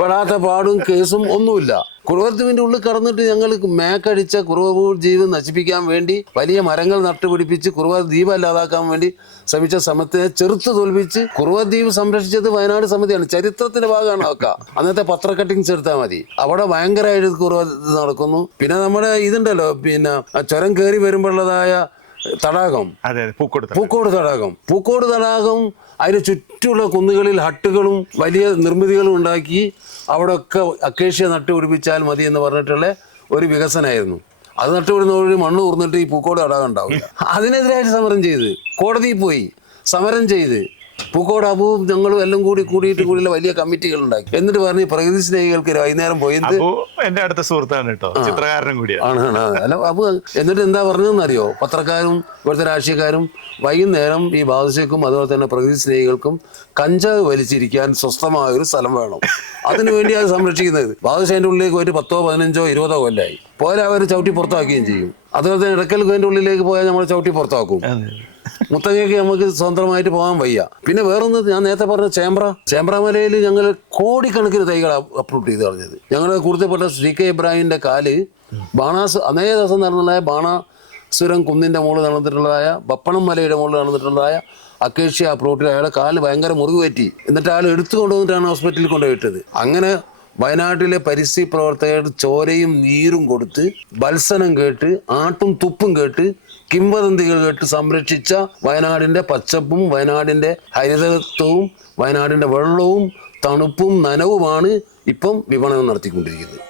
പെടാത്ത പാടും കേസും ഒന്നുമില്ല. കുറുവദ്വീപിന്റെ ഉള്ളിൽ കടന്നിട്ട് ഞങ്ങൾ മേക്കടിച്ച കുറുവദ്വീപ് നശിപ്പിക്കാൻ വേണ്ടി വലിയ മരങ്ങൾ നട്ടുപിടിപ്പിച്ച് കുറുവദ്വീപ് അല്ലാതാക്കാൻ വേണ്ടി ശ്രമിച്ച ശ്രമത്തിനെ ചെറുത്ത് തോൽപ്പിച്ച് കുറുവദ്വീപ് സംരക്ഷിച്ചത് വയനാട് സമിതിയാണ്. ചരിത്രത്തിന്റെ ഭാഗമാണ് ഒക്കെ. അന്നത്തെ പത്ര കട്ടിങ്സ് എടുത്താൽ മതി. അവിടെ ഭയങ്കരമായിട്ട് കുറുവദ്വീപ് നടക്കുന്നു. പിന്നെ നമ്മുടെ ഇതുണ്ടല്ലോ, പിന്നെ ചുരം കയറി വരുമ്പോഴുള്ളതായ തടാകം, പൂക്കോട് തടാകം അതിന് ചുറ്റുമുള്ള കുന്നുകളിൽ ഹട്ടുകളും വലിയ നിർമ്മിതികളും ഉണ്ടാക്കി അവിടെയൊക്കെ അക്കേഷ്യ നട്ടുപിടിപ്പിച്ചാൽ മതി എന്ന് പറഞ്ഞിട്ടുള്ള ഒരു വികസനമായിരുന്നു. അത് നട്ടുപിടുന്നതോടുകൂടി മണ്ണ് കൂർന്നിട്ട് ഈ പൂക്കോട് തടാകം ഉണ്ടാവില്ല. അതിനെതിരായിട്ട് സമരം ചെയ്ത് കോടതിയിൽ പോയി സമരം ചെയ്ത് പൂക്കോട് അബുവും ഞങ്ങളും എല്ലാം കൂടിയുള്ള വലിയ കമ്മിറ്റികൾ ഉണ്ടാക്കി. എന്നിട്ട് പറഞ്ഞ് പ്രകൃതി സ്നേഹികൾക്ക് വൈകുന്നേരം പോയി എന്റെ അടുത്ത സുഹൃത്താണ് കേട്ടോ, ചിത്രകാരനും കൂടിയാണ്. അല്ല അബു എന്നിട്ട് എന്താ പറഞ്ഞതെന്ന് അറിയോ? പത്രക്കാരും ഇവിടുത്തെ രാഷ്ട്രീയക്കാരും വൈകുന്നേരം ഈ ബാദുഷയ്ക്കും അതുപോലെ തന്നെ പ്രകൃതി സ്നേഹികൾക്കും കഞ്ചാവ് വലിച്ചിരിക്കാൻ സ്വസ്ഥമായ ഒരു സ്ഥലം വേണം. അതിനുവേണ്ടി അത് സംരക്ഷിക്കുന്നത്. ബാദുഷേന്റെ ഉള്ളിലേക്ക് പോയിട്ട് 10, 15, 20 കൊല്ലായി പോലെ അവർ ചവിട്ടി പുറത്താക്കുകയും ചെയ്യും. അതുപോലെ തന്നെ ഇടക്കൽ ഗുഹേന്റെ ഉള്ളിലേക്ക് പോയാൽ നമ്മൾ ചവിട്ടി പുറത്താക്കും. മുത്തങ്ങയ്ക്ക് നമുക്ക് സ്വന്തമായിട്ട് പോകാൻ വയ്യ. പിന്നെ വേറൊന്ന് ഞാൻ നേരത്തെ പറഞ്ഞ ചേമ്പ്രാമലയിൽ ഞങ്ങൾ കോടിക്കണക്കിന് തൈകൾ അപ്രൂവ് ചെയ്ത് കളഞ്ഞത്. ഞങ്ങളുടെ കൂടുതൽപ്പെട്ട CK ഇബ്രാഹിമിന്റെ കാല് അന്നേ ദിവസം നടന്നതായ ബാണാസുരം കുന്നിന്റെ മുകളിൽ നടന്നിട്ടുള്ളതായ ബപ്പണം മലയുടെ മുകളിൽ നടന്നിട്ടുള്ളതായ അക്കേഷ്യ അപ്രൂട്ടിൽ അയാളെ കാല് ഭയങ്കര മുറിവ് പറ്റി. എന്നിട്ട് അയാൾ എടുത്തു കൊണ്ടുവന്നിട്ടാണ് ഹോസ്പിറ്റലിൽ കൊണ്ടുപോയിട്ടത്. അങ്ങനെ വയനാട്ടിലെ പരിസ്ഥിതി പ്രവർത്തകർ ചോരയും നീരും കൊടുത്ത് ബത്സനം കേട്ട് ആട്ടും തുപ്പും കേട്ട് കിംവദന്തികൾ കേട്ട് സംരക്ഷിച്ച വയനാടിൻ്റെ പച്ചപ്പും വയനാടിൻ്റെ ഹരിതത്വവും വയനാടിൻ്റെ വെള്ളവും തണുപ്പും നനവുമാണ് ഇപ്പം വിപണനം നടത്തിക്കൊണ്ടിരിക്കുന്നത്.